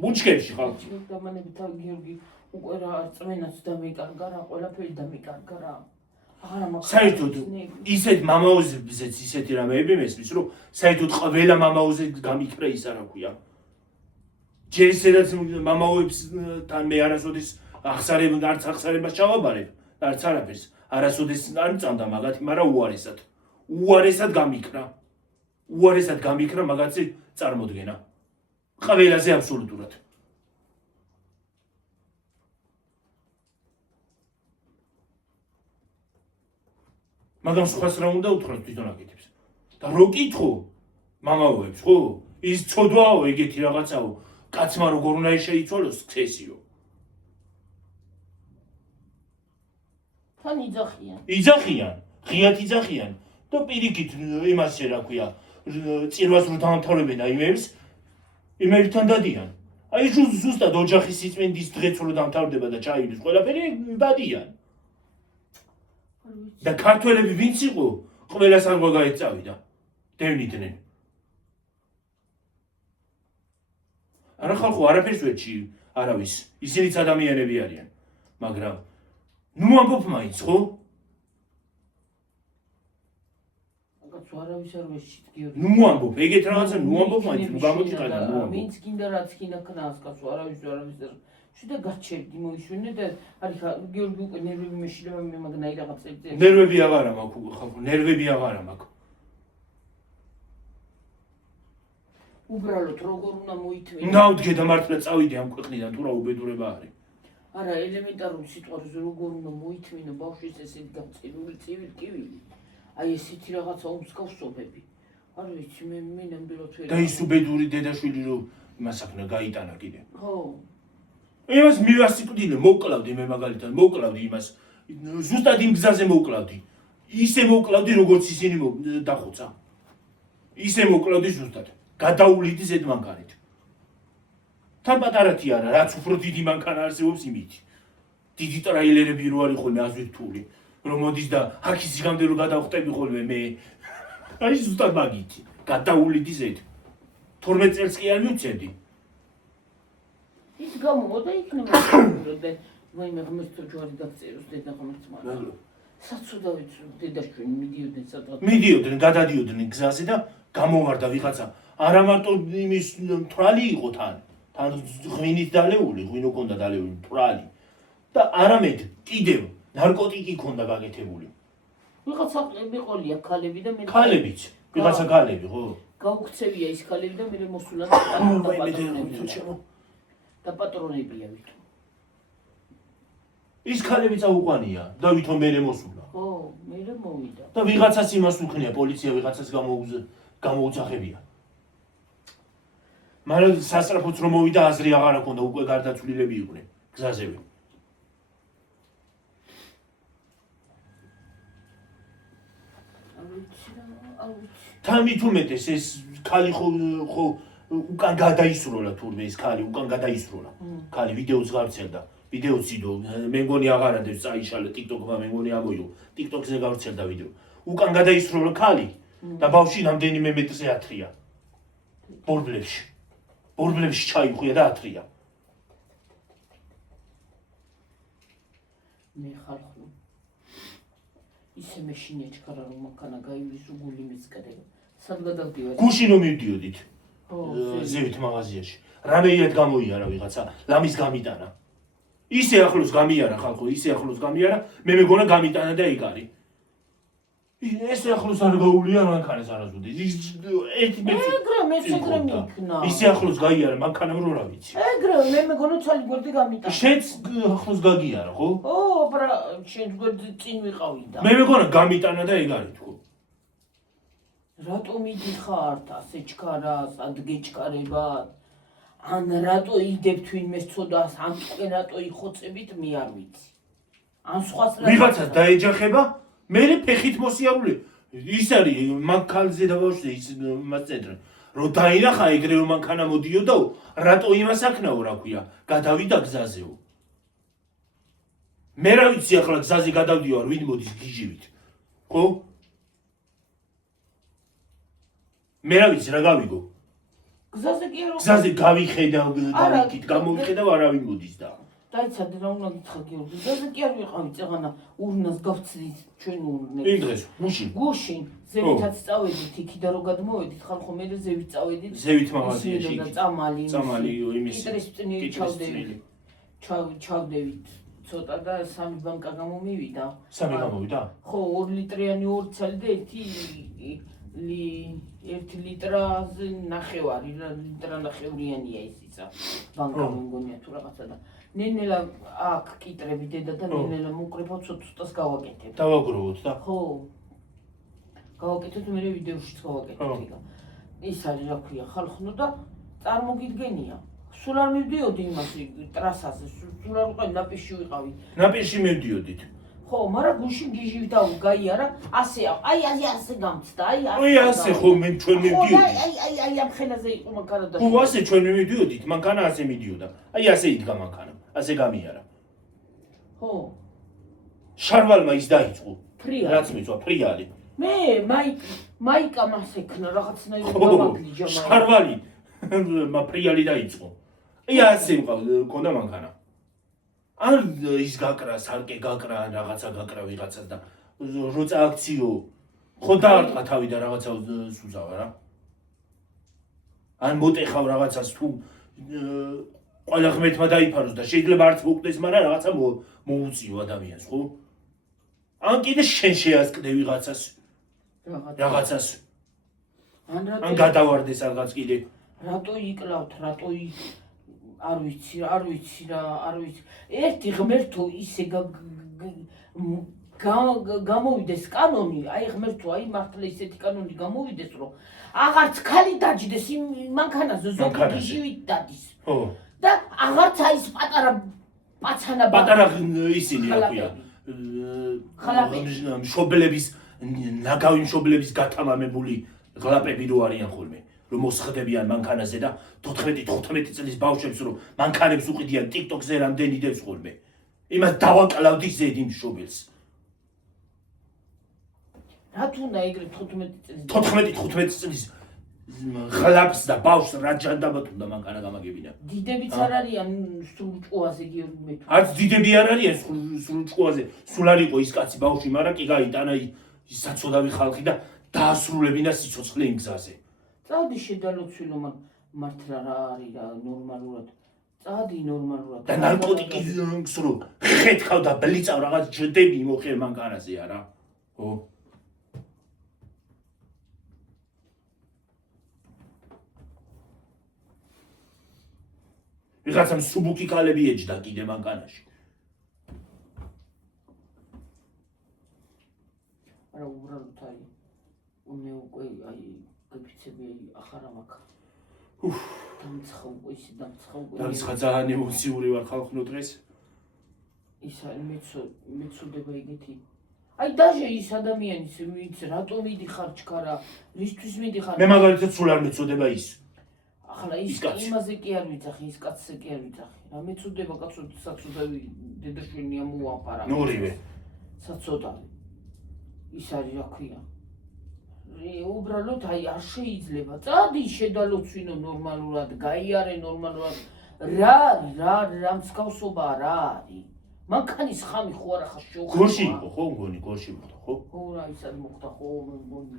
ბუჩქებში ხალხი დამანებით გიორგი უკვე რა წმენაც დამეკარგა რა ყველაფერი დამეკარგა რა საერთოდ ისეთ მამაოზებზეც ისეთი რამეები მესმის რომ საერთოდ ყველა მამაოზე გამიქრა ის არა ქვია ჯერ ისედაც მამაოებსთან მე არასოდეს არც ახსარებას ჩავაბარებ არც არაფერს არასოდეს არ მწამდა მაგათი მაგრამ უარესად გამიქრა მაგაცი წარმოდგენა ყველაზე აბსოლუტურად მაგრამ სხვას რა უნდა უთხრათ თვითონ აკეთებს და რო კითხო მამაოებს ხო ის ცოდვაო ეგეთი რაღაცაო კაცმა როგორ უნდა შეიცვალოს ქსესიო თან იძახიან ღიად იძახიან და პირიქით იმასე რა ქვია წირვას რო დაამთავრებენ იმებთან დადიან აი ზუსტად ოჯახის სიწმინდის დღეც რო დამთავრდება და ჩაივლის ყველაფერი დადიან და ქართველები ვინც იყო ყველას არ გაეწავიდა დევნიდნენ არა ხალხო არაფერს ვეჩი არავის ისინიც ადამიანები არიან მაგრამ ნუ ამბობ მაინც ხო არავის არ ვეშით გიორგი ნუ ამბობ ეგეთ რაღაცა ნუ ამბობ მაინც ნუ გამოჩიყადა ნუ ამბობ ვინც გინდა რაც გინდა ქნას კაცო არავის შუდა გაჩერდი მოიშვენე და არის გიორგი უკვე ნერვები მეშილება მე მაგნაი რაღაცები ნერვები აღარა მაქვს ხალხო ნერვები აღარა მაქვს უბრალოდ როგორ უნდა მოითმე ნავდგე და მართლა წავიდე ამ ქვეყნიდან თუ რა უბედურება არის არა ელემენტარული სიტყვაზე როგორ უნდა მოითმინო ბავშვის ესეთი გაწირული ტივილი აი ესეთი რაღაცა უმსგავსობები არ ვიცი მე ნამდვილად ვერ და ის უბედური დედაშვილი რომ იმას აქნა გაიტანა კიდე ხო იმას მივასიკვდილე მოკლავდი მე მაგალითად მოკლავდი იმას ზუსტად იმ გზაზე მოკლავდი ისე მოკლავდი როგორც ისინი დახოცა ისე მოკლავდი ზუსტად გადაულიდი ზედ მანქანით თან პატარათი არა რაც უფრო დიდი მანქანა არსებობს იმით დიდი ტრაილერები რო არის ხოლმე აზვირთული რომ მოდის და აქის სიგამდე რო გადავხტები ხოლმე მე აი ზუსტად მაგითი გადაულიდი ზედ 12 წელს კი არ მივცემდი ის გამოვიდა იქნება და ვაიმე ღმერთო ჯვარი დაგწეროს დედა ღმერთს მაგრამ საცუდავით დედაშვილი მიდიოდნენ გადადიოდნენ გზაზე და გამოვარდა ვიღაცა არა მარტო იმის თვალი იყო თან ღვინით დალეული ღვინო ქონდა დალეული თვალი და არამედ კიდევ ნარკოტიკი ქონდა გაკეთებული ვიღაცა მიყოლია ქალები და მე ქალებიც ვიღაცა ქალები ხო გაუქცევია ის ქალები და მე მოსულა და პატრონებია ვითომ ის ქალებიც აუყვანია და ვითომ მე მოსულა ხო მე მოვიდა და ვიღაცას იმას უხნია პოლიცია ვიღაცას გამოუძახებია მაგრამ სასწრაფოც რომ მოვიდა აზრი აღარ აქვს უკვე გარდაცვლილები იყვნენ გზაზევე თან მით უმეტეს ეს ქალი ხო უკან გადაისროლა თურმე ეს ქალი უკან გადაისროლა ქალი ვიდეოს გავრცელდა ვიდეოც იდო მე მგონი აღარადებს წაიშალა TikTok-მა მე მგონი ამოიღო TikTok-ზე გავრცელდა ვიდეო უკან გადაისროლა ქალი და ბავშვი რამდენიმე მეტრზე ათრია ბორბლებში ჩაიხვია და ათრია მე ხალხო ისე მეშინია ჩქარა რომ მანქანა გაივლის უგული მეცკდება სად გადავდივარ გუშინ რომ მივდიოდით ზევით მაღაზიაში რამეიად გამოიარა ვიღაცა ლამის გამიტანა ისე ახლოს გამიარა ხალხო ისე ახლოს გამიარა მე მეგონა გამიტანა და ეგ არის ეს ახლოს არ გაულია მანქანას არაზუდი ერთი ეგრე მიქნა ისე ახლოს გაიარა მანქანა რო რა ვიცი ეგრე მე მეგონა ცალი გვერდი გამიტანა შენც ახლოს გაგიარა ხო ბრა შენ გვერდი წინ ვიყავი და მე მეგონა გამიტანა და ეგ არის თქო რატომ იდიხართ ასე ჩქარას ადგეჩქარება ან რატო იდებ თვინმეს ცოდას ან თქვენ რატო იხოცებით მე არ ვიცი ან სხვას ვიღაცას დაეჯახება მე ფეხით მოსიარული ის არის მანქანზე დავაშე ის მას წერდა რომ დაინახა ეგრე რომ მანქანა მოდიოდაო რატო იმას აქნაო რა ქვია გადავიდა გზაზეო მე რა ვიცი ახლა გზაზე გადავდივარ ვინ მოდის გიჟივით ხო მე რა ვიცი რა გავიგო გზაზე გავიხედავ დავიკით გამოვიხედავ არავინ მოდის და დაიცადე რა უნდა გითხრა გიორგი გზაზე კი არ ვიყავით წეღანა ურნას გავცდით ჩვენ ურნებს იმ დღეს გუშინ ზევითაც წავედით იქიდან რო გადმოვედით ხალხო მე ზევით წავედით ზევით მაღაზიაში და წამალი იმის კიტრის წნილი ჩავდევით ცოტა და 3 ბანკა გამომივიდა 3 გამოვიდა ხო 2 ლიტრიანი 2 ცალი და 1 ლიტრაზე ნახევარი ლიტრა ნახევრიანია ისიც ბანკა მგონია თუ რაღაცა და ნენელა აქ კიტრები დედა და ნენელა მოკრეფავ ცოტას გავაკეთებ დავაგროვოთ და ხო გავაკეთეთ მე ვიდეოშიც გავაკეთეთ ის არის რა ქვია ხალხნო და წარმოგიდგენია სულ არ მივდიოდი იმას ტრასაზე სულ არ ვიყავი ნაპირში ვიყავი ნაპირში მივდიოდით ხო მაგრამ გუშინ გიჟივ და გაიარა ასე ასე გამწდა აი ასე ხო მე ჩვენ მივდიოდით აი ამ ხელაზე იყო მანქანა და ხო ასე ჩვენ მივდიოდით მანქანა ასე მიდიოდა აი ასე იდგა მანქანა ასე გამიარა ხო შარვალმა ის დაიწყო ფრიალი რაც მიწვა ფრიალი მე მაიკა მას ეკნა რაღაცნაირად გამაგლიჯა შარვალი ფრიალი დაიწყო აი ასე მქონდა მანქანა არ ის გაკრა სარკე გაკრა რაღაცა გაკრა ვიღაცას და როცა აქციო ხო დაარტყა თავი და რაღაცა სუზავა რა ან მოტეხავ რაღაცას თუ ყველა ღმერთმა დაიფაროს და შეიძლება არც მოკვდეს მაგრამ რაღაცა მოუწიო ადამიანს ხო ან კიდე შენ შეასკდე ვიღაცას რაღაცას ან გადავარდეს რაღაც კიდე რატო იკლავთ რატო არ ვიცი ერთი ღმერთო ისე გამოვიდეს კანონი აი ღმერთო აი მართლა ისეთი კანონი გამოვიდეს რომ აღარც ქალი დაჯდეს იმ მანქანაზე ზოგი გიჟივით დადის ხო და აღარც აი ეს პატარა ისინი რა ქვია მშობლების ნაგავი მშობლების გათამამებული ღლაპები რო არიან ხოლმე რომ მოსხდებიან მანქანაზე და 14-15 წლის ბავშვებს რომ მანქანებს უყიდიან TikTok-ზე რამდენი დევს ხოლმე. იმას დავაკლავდი ზედი მშობელს. რა თუნდა ეგრე 15 წლის ღლაპს და ბავშვს რა ჯანდაბად უნდა მანქანა გამაგებინა. დიდებიც არ არიან სრულჭყუაზე გიორგი მე. არც დიდები არ არიან სრულჭყუაზე. სულ არ იყო ის კაცი ბავშვი, მაგრამ კი გაიტანა ის საცოდავი ხალხი და დაასრულებინა სიცოცხლე იმ გზაზე. წადი შედალოცვილო მართლა რა არის რა ნორმალურად წადი ნორმალურად და ნარკოტიკის რო ხეთქავ და ბლიცავ რაღაც ჯდები მოხერ მანქანაზე არა ხო ვიღაცამ სუბუკი კალები ეჯდა კიდე მანქანაში არა უბრალოდ აი მე უკვე აი გიფიცები ახარა მაქვს დამცხა უკვე ისე დამცხა ძალიან ემოციური ვარ ხალხნო დღეს ის მეცუდება ეგეთი აი დაჟე ის ადამიანის ვინც რატომ მიდიხარ ჩქარა რისთვის მიდიხარ მე მაგალითად სულ არ მეცუდება ის ახლა ის იმაზე კი არ ვიცახი ის კაცზე კი არ ვიცახი რა მეცუდება კაცო საცოდავი დედაშვილია მოაფარა ნორივე საცოდავი ის არის რა ქვია უბრალოდ აი არ შეიძლება წადი შედალოცვინო ნორმალურად გაიარე ნორმალურად რა მსგავსობა რა არის მანქანის ხამი ხო არა ხარ შოუ გორში იყო ხო მგონი გორში მოხდა ხო ხო რა ისად მოხდა ხო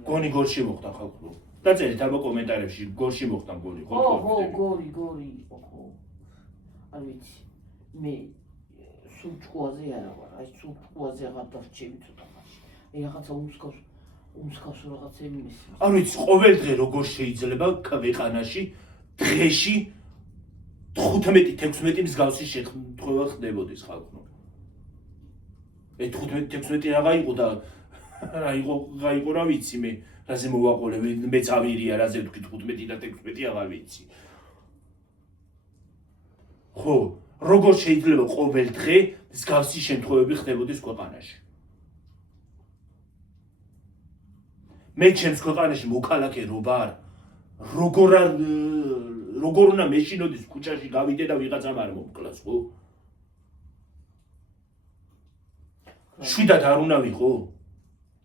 მგონი გორში მოხდა ხალხო დაწერით აბა კომენტარებში გორში მოხდა მგონი ხო ხო გორი იყო ხო არ ვიცი მე სულჭყუაზე არა ვარ აი სულჭყუაზე აღარ დავჭები ცოტა ხანში აი რაღაცა უმსხავს რაღაცები მესმის. არ ვიცი, ყოველ დღე როგორ შეიძლება ქვეყანაში დღეში 15-16 მსგავსი შეხვედრა ხდებოდეს ხალხო. 15-16 რა იყო და რა იყო რა ვიცი მე, რაზე მოვაყოლე, მეც ავირია რაზე ვთქვი 15 და 16 აღარ ვიცი. ხო, როგორ შეიძლება ყოველ დღე მსგავსი შემთხვევები ხდებოდეს ქვეყანაში? მე ჩემს ქვეყანაში მოქალაქე რო ვარ, როგორ უნდა მეშინოდეს ქუჩაში გავიდე და ვიღაცამ არ მომკლას, ხო? შვიდად არ უნდა ვიყო?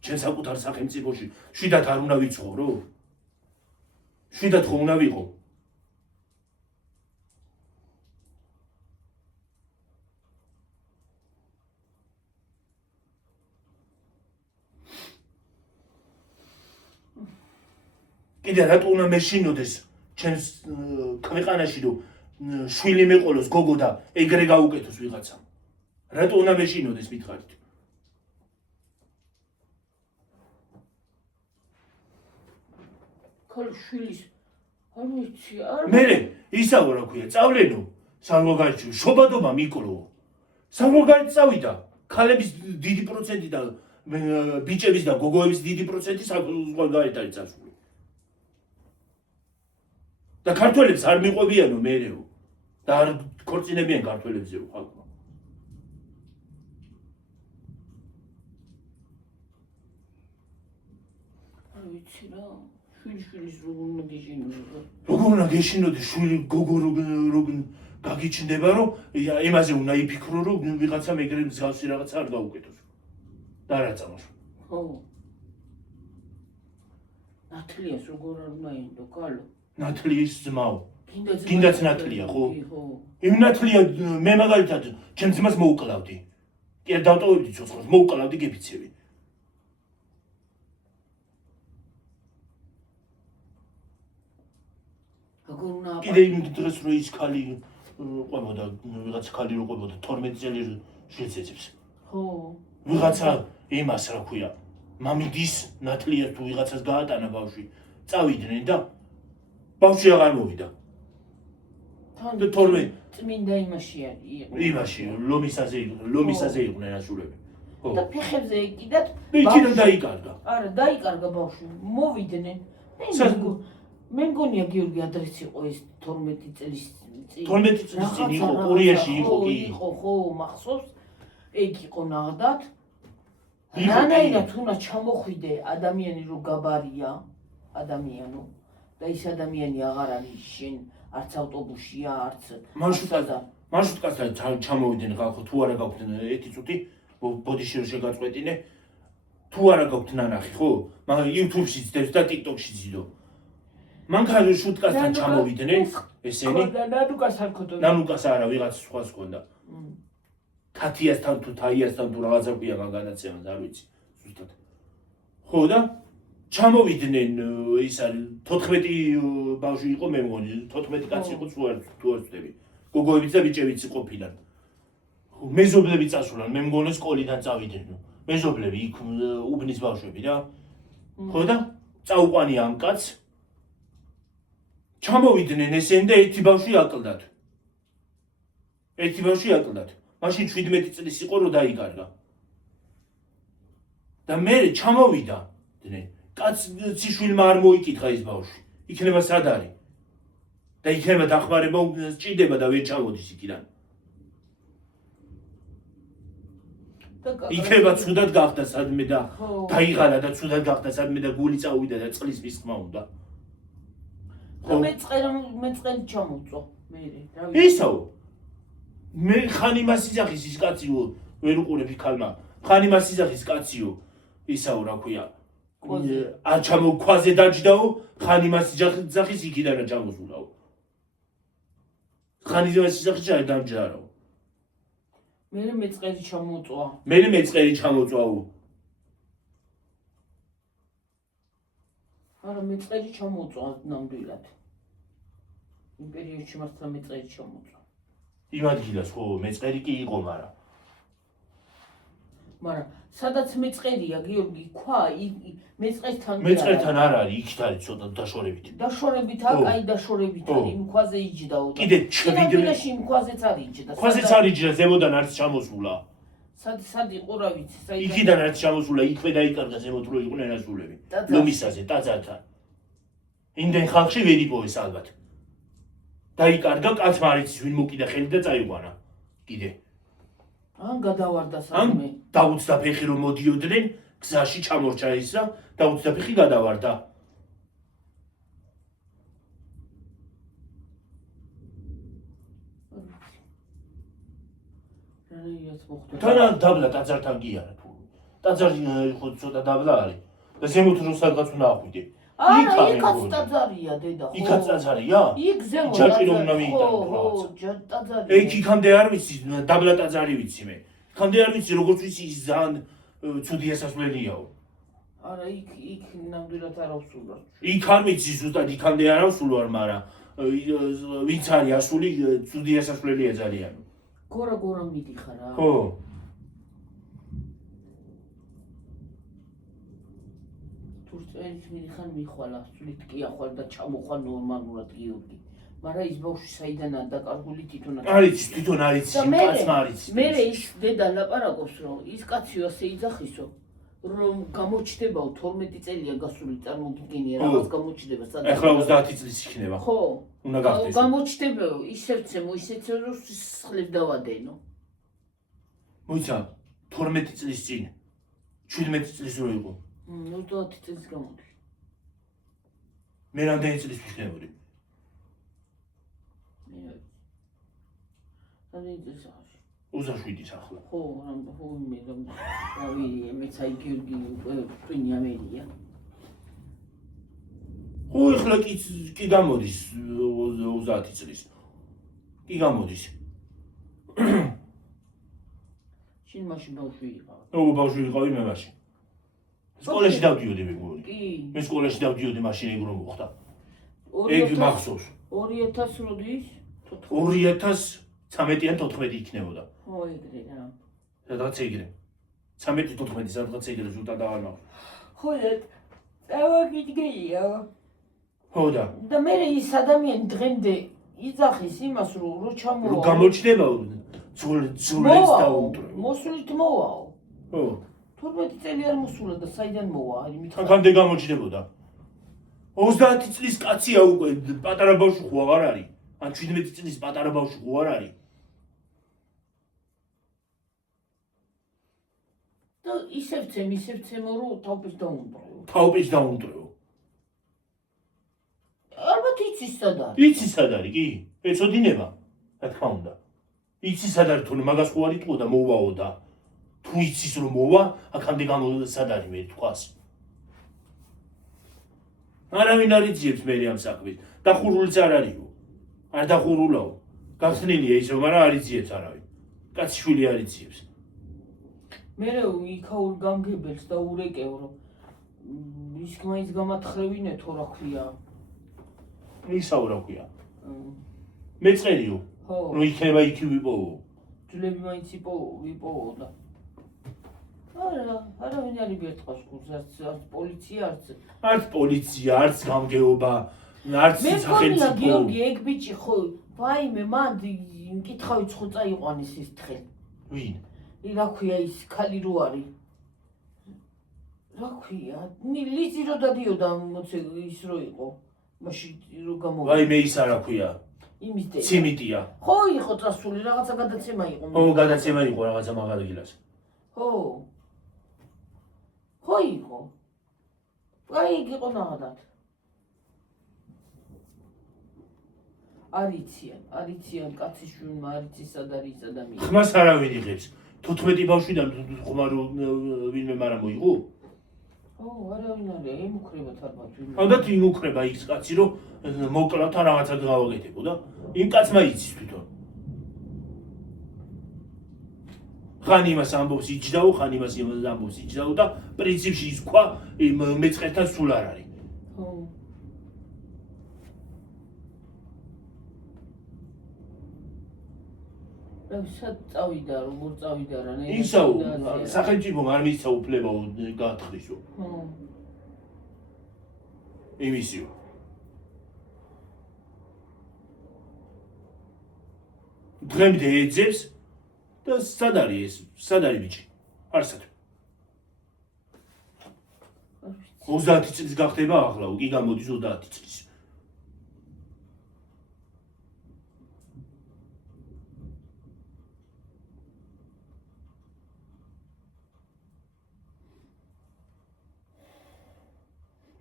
ჩემ საკუთარ სახელმწიფოში შვიდად არ უნდა ვიცხოვრო? შვიდად ხო უნდა ვიყო? კიდე რატო უნდა მეშინოდეს ჩემს ქვეყანაში რომ შვილი მეყოლოს გოგო და ეგრე გაუკეთოს ვიღაცამ? რატო უნდა მეშინოდეს მითხარით? ქალშვილის არ ვიცი არ მე ისაო რა ქვია წავლენო სამგოგარში შობადობა მიკრო სამგოგარი წავიდა ქალების დიდი პროცენტი და ბიჭების და გოგოების დიდი პროცენტი სამგოგარით არის წასული და ქართველებს არ მიყვებიანო მერეო და არ ქორწინებიან ქართველებზეო ხალხმა არ ვიცი რა შვილის როგორ უნდა გეშინოს როგორ უნდა გეშინოდეს შვილი გოგო როგორ გაგიჩნდება რომ იმაზე უნდა იფიქრო რომ ვიღაცამ ეგრე მსგავსი რაღაცა არ გაუკეთოს და რა წამოს ხო ნათლიას როგორ არ უნდა ენდო კალო ნათლიის ძმაო გინდაც ნათლია ხო იმ ნათლია მე მაგალითად ჩემ ძმას მოუკლავდი კი არ დავტოვებდი ცოცხლას მოუკლავდი გეფიცები კიდე იმ დღეს რო ის ქალი ყვებოდა ვიღაც ქალი რო ყვებოდა 12 წელი შეცეცებს ხო ვიღაცა იმას რა ქვია მამიდის ნათლიას თუ ვიღაცას გაატანა ბავშვი წავიდნენ და ბავშვი აღარ მოვიდა თან 12 წმინდა იმაში ლომისაზე იყვნენ ასულები ხო და ფეხებზე ეკიდათ იქიდან დაიკარგა არა დაიკარგა ბავშვი მოვიდნენ მე მგონია გიორგი ადრეც იყო ეს 12 წლის წინ იყო კურიაში იყო კი იყო ხო მახსოვს ეგ იყო ნაღდათ რანაირად უნდა ჩამოხვიდე ადამიანი რო გაბარია ადამიანო და ის ადამიანი აღარ არის შენ არც ავტობუსია არც მარშრუტკასთან ჩამოვიდნენ ხალხო თუ არა გაქვთ ერთი წუთი ბოდიში რო შეგაწყვეტინე თუ არა გაქვთ ნანახი ხო მაგრამ YouTube-ში ძდებს და TikTok-ში ძიდო მანქანა შუტკასთან ჩამოვიდნენ ესენი ნანუკას არა ვიღაც სხვას ჰქონდა თათიასთან თუ თაიასთან თუ რაღაცა ქვია მაგანაცემას არ ვიცი ზუსტად ხო და ჩამოვიდნენ ის არის 14 ბავშვი იყო მე მგონი 14 კაცი იყო თუ არ ვწდები გოგოებიც და ბიჭებიც ყოფილან ხო მეზობლები წასულან მე მგონი სკოლიდან წავიდნენ მეზობლები იქ უბნის ბავშვები რა ხო და წაუყვანია ამ კაცს ჩამოვიდნენ ესენი და ერთი ბავშვი აკლდათ მაშინ 17 წლის იყო რომ დაიკარგა და მე ჩამოვიდა კაცი შვილმა არ მოიკითხა ის ბავშვი იქნება სად არის და იქნება დახმარება სჭირდება და ვერ ჩამოდის იქიდან იქნება ცუდად გახდა სადმე და დაიღალა და ცუდად გახდა სადმე და გული წავიდა და წყლის მისხმა უნდა მე წყელი ჩამოვწო მე რა ისაო მე ხანი მასიზახის ის კაციო ვერ უყურებ ხალმა ხანი მასიზახის კაციო ისაო რა ქვია არ ჩამოქვაზე დაჯდაო ხანი მასიზახის იქიდან ჩამოსულაო ხანი მასიზახის არ დამჯდაო მე წყელი ჩამოვწვა მე წყელი ჩამოვწვაო არა მე წყელი ჩამოვწვა ნამდვილად იმ პერიოდში მართლა მე წყელი ჩამოვწვა იმ ადგილას ხო მეწყერი კი იყო მაგრამ სადაც მეწყერია გიორგი ქვა მეწყერთან არ არის იქით არის ცოტა დაშორებით კაი დაშორებით არის იმ ქვაზე იჯდაო კიდე ჩვიდმეში იმ ქვაზეც არის იჯდა ქვაზეც არის იჯდა ზემოდან არის ჩამოსულა სად იყო რა ვიცი იქიდან არის ჩამოსულა იქვე დაიკარგა ზემოთ რო იყვნენ ასულები ლომისაზე ტაძართან იმდენ ხალხში ვერ იპოვეს ალბათ დაიკარგა კაცმა არ იცის ვინ მოკიდა ხელი და წაიყვანა კიდე ან გადავარდა სადმე დაუცდა ფეხი რომ მოდიოდნენ გზაში ჩამორჩა ისა და 20 ფეხი გადავარდა. თან დაბლა ტაძართან კი არა თუ. ტაძარი ხო ცოტა დაბლა არის. და ზემოთ რო სადღაც უნდა ახვიდე. არა, იქაც ტაძარია დედა, ხო. იქაც ტაძარია? იქ ზემოთ ჯაჭი რომ უნდა მიიტანო რაღაც. ხო, ტაძარია. იქამდე არ ვიცი, დაბლა ტაძარი ვიცი მე. იქამდე არ ვიცი, როგორც ვიცი ის ძალიან ცუდი ასასვლელიაო. არა, იქ ნამდვილად არ ავსულვარ. იქ არ ვიცი ზუსტად იქამდე არ ავსულვარ, მაგრამ ვინც არის ასული ცუდი ასასვლელია ძალიან. გორა მიდიხარ რა. ხო. თურწელით მიდიხარ მიხვალა, სულით კი ახვალ და ჩამოხვალ ნორმალურად გიორგი. მაგრამ ის ბავშვი საიდანაა დაკარგული თვითონაც. არის თვითონ არის კაცმა არის. მე ის დედა ლაპარაკობს რომ ის კაცი ასე იძახისო რომ გამოჩდებაო 12 წელია გასული წარმოგიდგენია რაღაც გამოჩდება სადაც. ახლა 30 წლის იქნება. ხო. უნდა გახდეს. გამოჩდებაო ისევცემო რომ სისხლებს დავადენო. მოიცა 12 წლის წინ 17 წლის რო იყო. 30 წლის გამოდი. მე რამდენი წლის ვიქნებოდი? მე 27-ის ახლა. ხო, მე რავი, მეც აი გიორგი ტვინი ამერია. ხო, ახლა კი გამოდის 30 წლის. კი გამოდის. შენ მაშინ ბავშვი იყავ. ბავშვი ვიყავი მე მაშინ. სკოლაში დავდიოდი მეგობრებო. კი. მე სკოლაში დავდიოდი მაშინ ეგ რომ მოხდა. ეგ მახსოვს. 2000 როდის? 2013-ან 14 იქნებოდა. ხო, ეგრე რა. სადღაც ეგრე. 13-14 სადღაც ეგრე ზუსტად აღარ მახსოვს. ხო, დავაგიდგენია. ხო და. და მე ის ადამიანი დღემდე იძახის იმას რომ ჩამოვა. რომ გამოჩნდება ძულებს დაუნტრე. მოსულით მოვაო. ხო. 12 წელი არ მოსულა და საიდან მოვა? აი მითხარ. აქამდე გამოჩნდებოდა. 30 წლის კაცია უკვე, პატარა ბავშვი ხო აღარ არის? ან 17 წლის პატარა ბავშვი ხო არ არის? და ისევცემო რომ თავպես დაუნტრეო. თავպես დაუნტრეო. ალბათ იცის სად არის. იცის სად არის კი? ეცოდინება. რა თქმა უნდა. იცის სად არის თუნდაც მაგას ხო არ იტყო და მოვაო და თუ იცის რომ მოვა, აქამდე სად არის მე თქვას. არავინ არ იძიებს მე ამ საქმეს. დახურულიც არ არისო. არ დახურულაო. გახსნილია ისე, მაგრამ არ იძიებს არავინ. კაცი შვილი არ იძიებს. მე იქაურ გამგებელს და ურეკევ რომ ის მაინც გამათხრევინეთო რა ქვია. ისაო რა ქვია. მეწყერიო. ხო. რომ იქნება იქ ვიპოვო. ძვლები მაინც ვიპოვო და არავინ არ იბერტყავს გულს, არც პოლიცია, არც პოლიცია, არც გამგეობა, არც სახელმწიფო. მე მგონია გიორგი ეგ ბიჭი ხო, ვაიმე, მან მკითხავით ხო წაიყვანეს ის თხელ. ვინ? რა ქვია ის ქალი რო არის? რა ქვია? ლიზი რო დადიოდა მოცე ის რო იყო. მაშინ რო გამოვიდა. ვაიმე ის არა ქვია. იმის დედა. ციმიტია. ხო იყო წასული, რაღაცა გადაცემა იყო. ხო, გადაცემა იყო რაღაცა მაღალგილას. ხო. ხო იყო. აი იქ იყო ნახადათ. არიციან კაცის შვილმა არიცის სად არის ადამიანი. ხმას არავინ იღებს. 14 ბავშვიდან ხმა ვინმე მარა მოიღო? ხო, არავინ არ ემუქრებათ ალბათ ვინმე. ალბათ იმუქრება ის კაცი რომ მოკლა თან რაღაცა გავაკეთებო და იმ კაცმა იცის თვითონ. ხან იმას ამბობს იჯდაო, ხან იმას ამბობს იჯდაო და პრინციპში ის თქვა იმ მეწყერთან სულ არ არის. ხო. სად წავიდა, როგორ წავიდა რა ნელა. ისაო, სახელმწიფომ არ მისცა უფლება გაათხრისო. ხო. იმისიო. დღემდე ეძებს და სად არის ეს? სად არის ბიჭი? არსად. 30 წლის გახდება ახლა, კი გამოდის 30 წლის.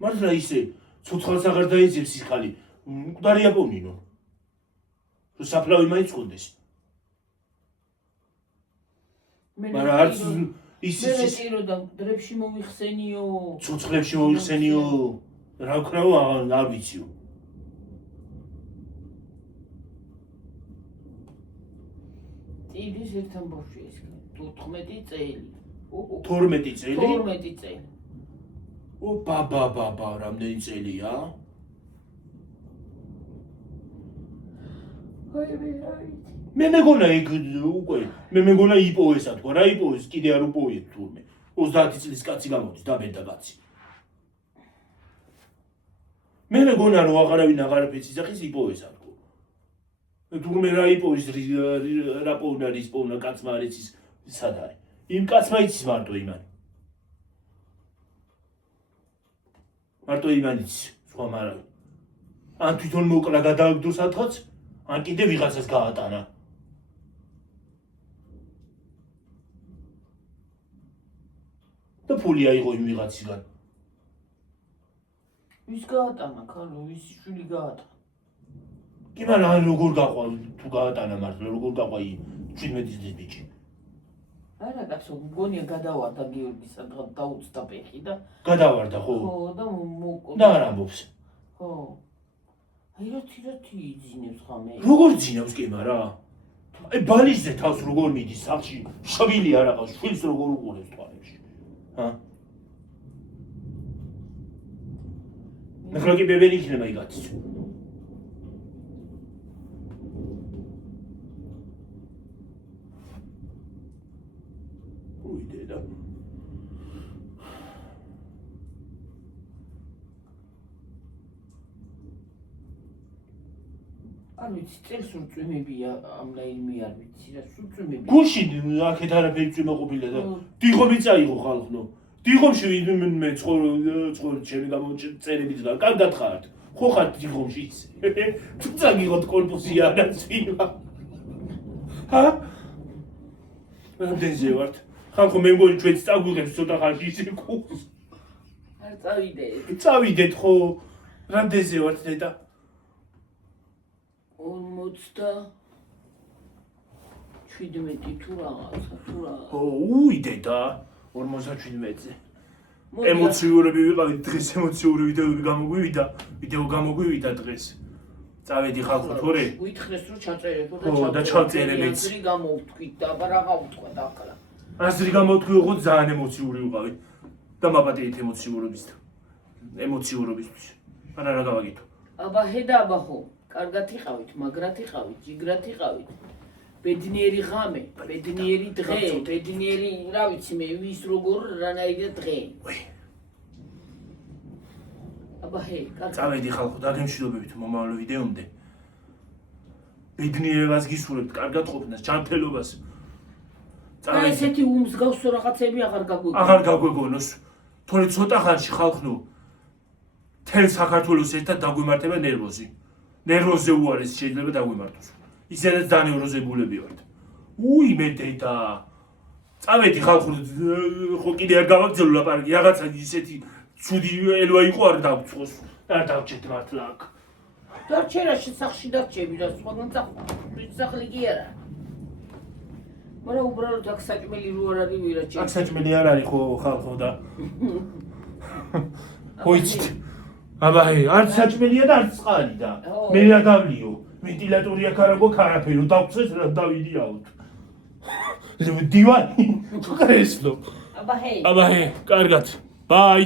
მართლა ისე ცოცხალს აღარ დაეძებს ის ხალი. მკვდარია პოვნინო. რომ საფლავი მაინც ხონდეს. მაგრამ არც ის მე და დრებში მომიხსენიო. ცოცხლებში მოიხსენიო. რა ვქნაო არ ვიციო. ტილის ერთთან ბავშვი ეს 14 წელი. 12 წელი? 12 წელი. ბაბა, რამდენი წელია? მე მეგონა იქ უკვე მე მეგონა იპოვესა თქვა რა იპოვეს კიდე არ უპოვიეთ თურმე 30 წლის კაცი გამოდის დაბენდა კაცი მე მეგონა რომ აღარავინ აღარაფერს ისახის იპოვესა თქვა თურმე რა იპოვის რა პოვნა რის პოვნა კაცმა არ იცის სად არის იმ კაცმა იცის მარტო იმანი მარტო იმანი იცის სხვა მარავინ ან თვითონ მოკლა გადააგდო სადღაც ან კიდე ვიღაცას გაატანა და ფული აიღო იმ ვიღაცისგან ვის გაატანა ქალო ვის შვილი გაატანა კი მაგრამ როგორ გაყვა თუ გაატანა მართლა როგორ გაყვა 17 წლის ბიჭი არა კაცო მგონია გადავარდა გიორგი სადღაც დაუწდა ფეხი და გადავარდა ხო და მოკო და არ ამბობს ხო აი როთი იძინებს ხამე როგორ ძინავს კი მარა აი ბალისზე თავს როგორ მიდის სახში შვილი არ აღავს შვილს როგორ უყურებს თვალებში ჰა ნახლა კი ბებერი იქნება იგაცის უიდედა არ ვიცი წელს ურწმებია ამ რაიმე არ ვიცი რა სულწმებია გუში აქეთ არაფერი წვიმა ყოფილა და დიღომი წაიღო ხალხნო დიღომში მე ცხოვრ ჩემი გამოწერებით და კარგად ხართ ხო ხართ დიღომში თუ წაგიღოთ კორპუსია და წვიმა ჰა რამდენზე ვართ ხალხო მე მგონი ჩვენც წაგვიღებს ცოტა ხანში ისე კურს არ წავიდეთ ხო რამდენზე ვართ დედა 47 თუ რაღაცა ო უიდედა 47-ზე ემოციურები ვიყავით დღეს ემოციური ვიდეო გამოგვივიდა დღეს წავედი ხალხო თორე გითხრეს რომ ჩაწერეთო და ჩაწერებიც აზრი გამოვთქვით და რა გავუთქვა და ახლა აზრი გამოვთქვი ხო ძალიან ემოციური ვიყავი და მაპატიეთ ემოციურობისთვის არა რა გავაგითო აბა ჰედა აბა ხო კარგად იყავით, მაგრად იყავით, ჯიგრად იყავით. ბედნიერი ღამე, ბედნიერი დღე, ბედნიერი, რა ვიცი მე, ვის როგორ რანაირად დღე. აბა ჰე, კარგად. წავედი ხალხო, დაგემშვიდობებით მომავალ ვიდეომდე. ბედნიერებას გისურვებთ, კარგად ყოფნას, ჯანმრთელობას. წავედი. ესეთი უმსგავსო რაღაცები აღარ გაგვეგონოს. თორე ცოტა ხანში ხალხნო თელ საქართველოს ერთად დაგვიმართება ნერვოზი. ნერვოზე უარეს შეიძლება დაგვიმართოს. ისედაც დანევროზებულები ვართ. მე დედა. წავედი ხალხო, ხო კიდე არ გავაგზავნო ლაპარაკი, რაღაცა ისეთი ცუდი ელვა იყო არ დავწოს. არ დავჭეთ მართლა აქ. დარჩერაში სახში დარჩები რა, სხვაგან სახლი კი არა. მაგრამ უბრალოდ აქ საჭმელი რო არ არის ვირაჩი. აქ საჭმელი არ არის ხო ხალხო და ხო იცით აბა არც საჭმელია და არც წყალი და მე რა დავლიო ვენტილატორი აქ არ აქვს არაფერი დავწეს რა დავიდიაოთ დივანი თუ კარესლო აბა ჰე კარგად ბაი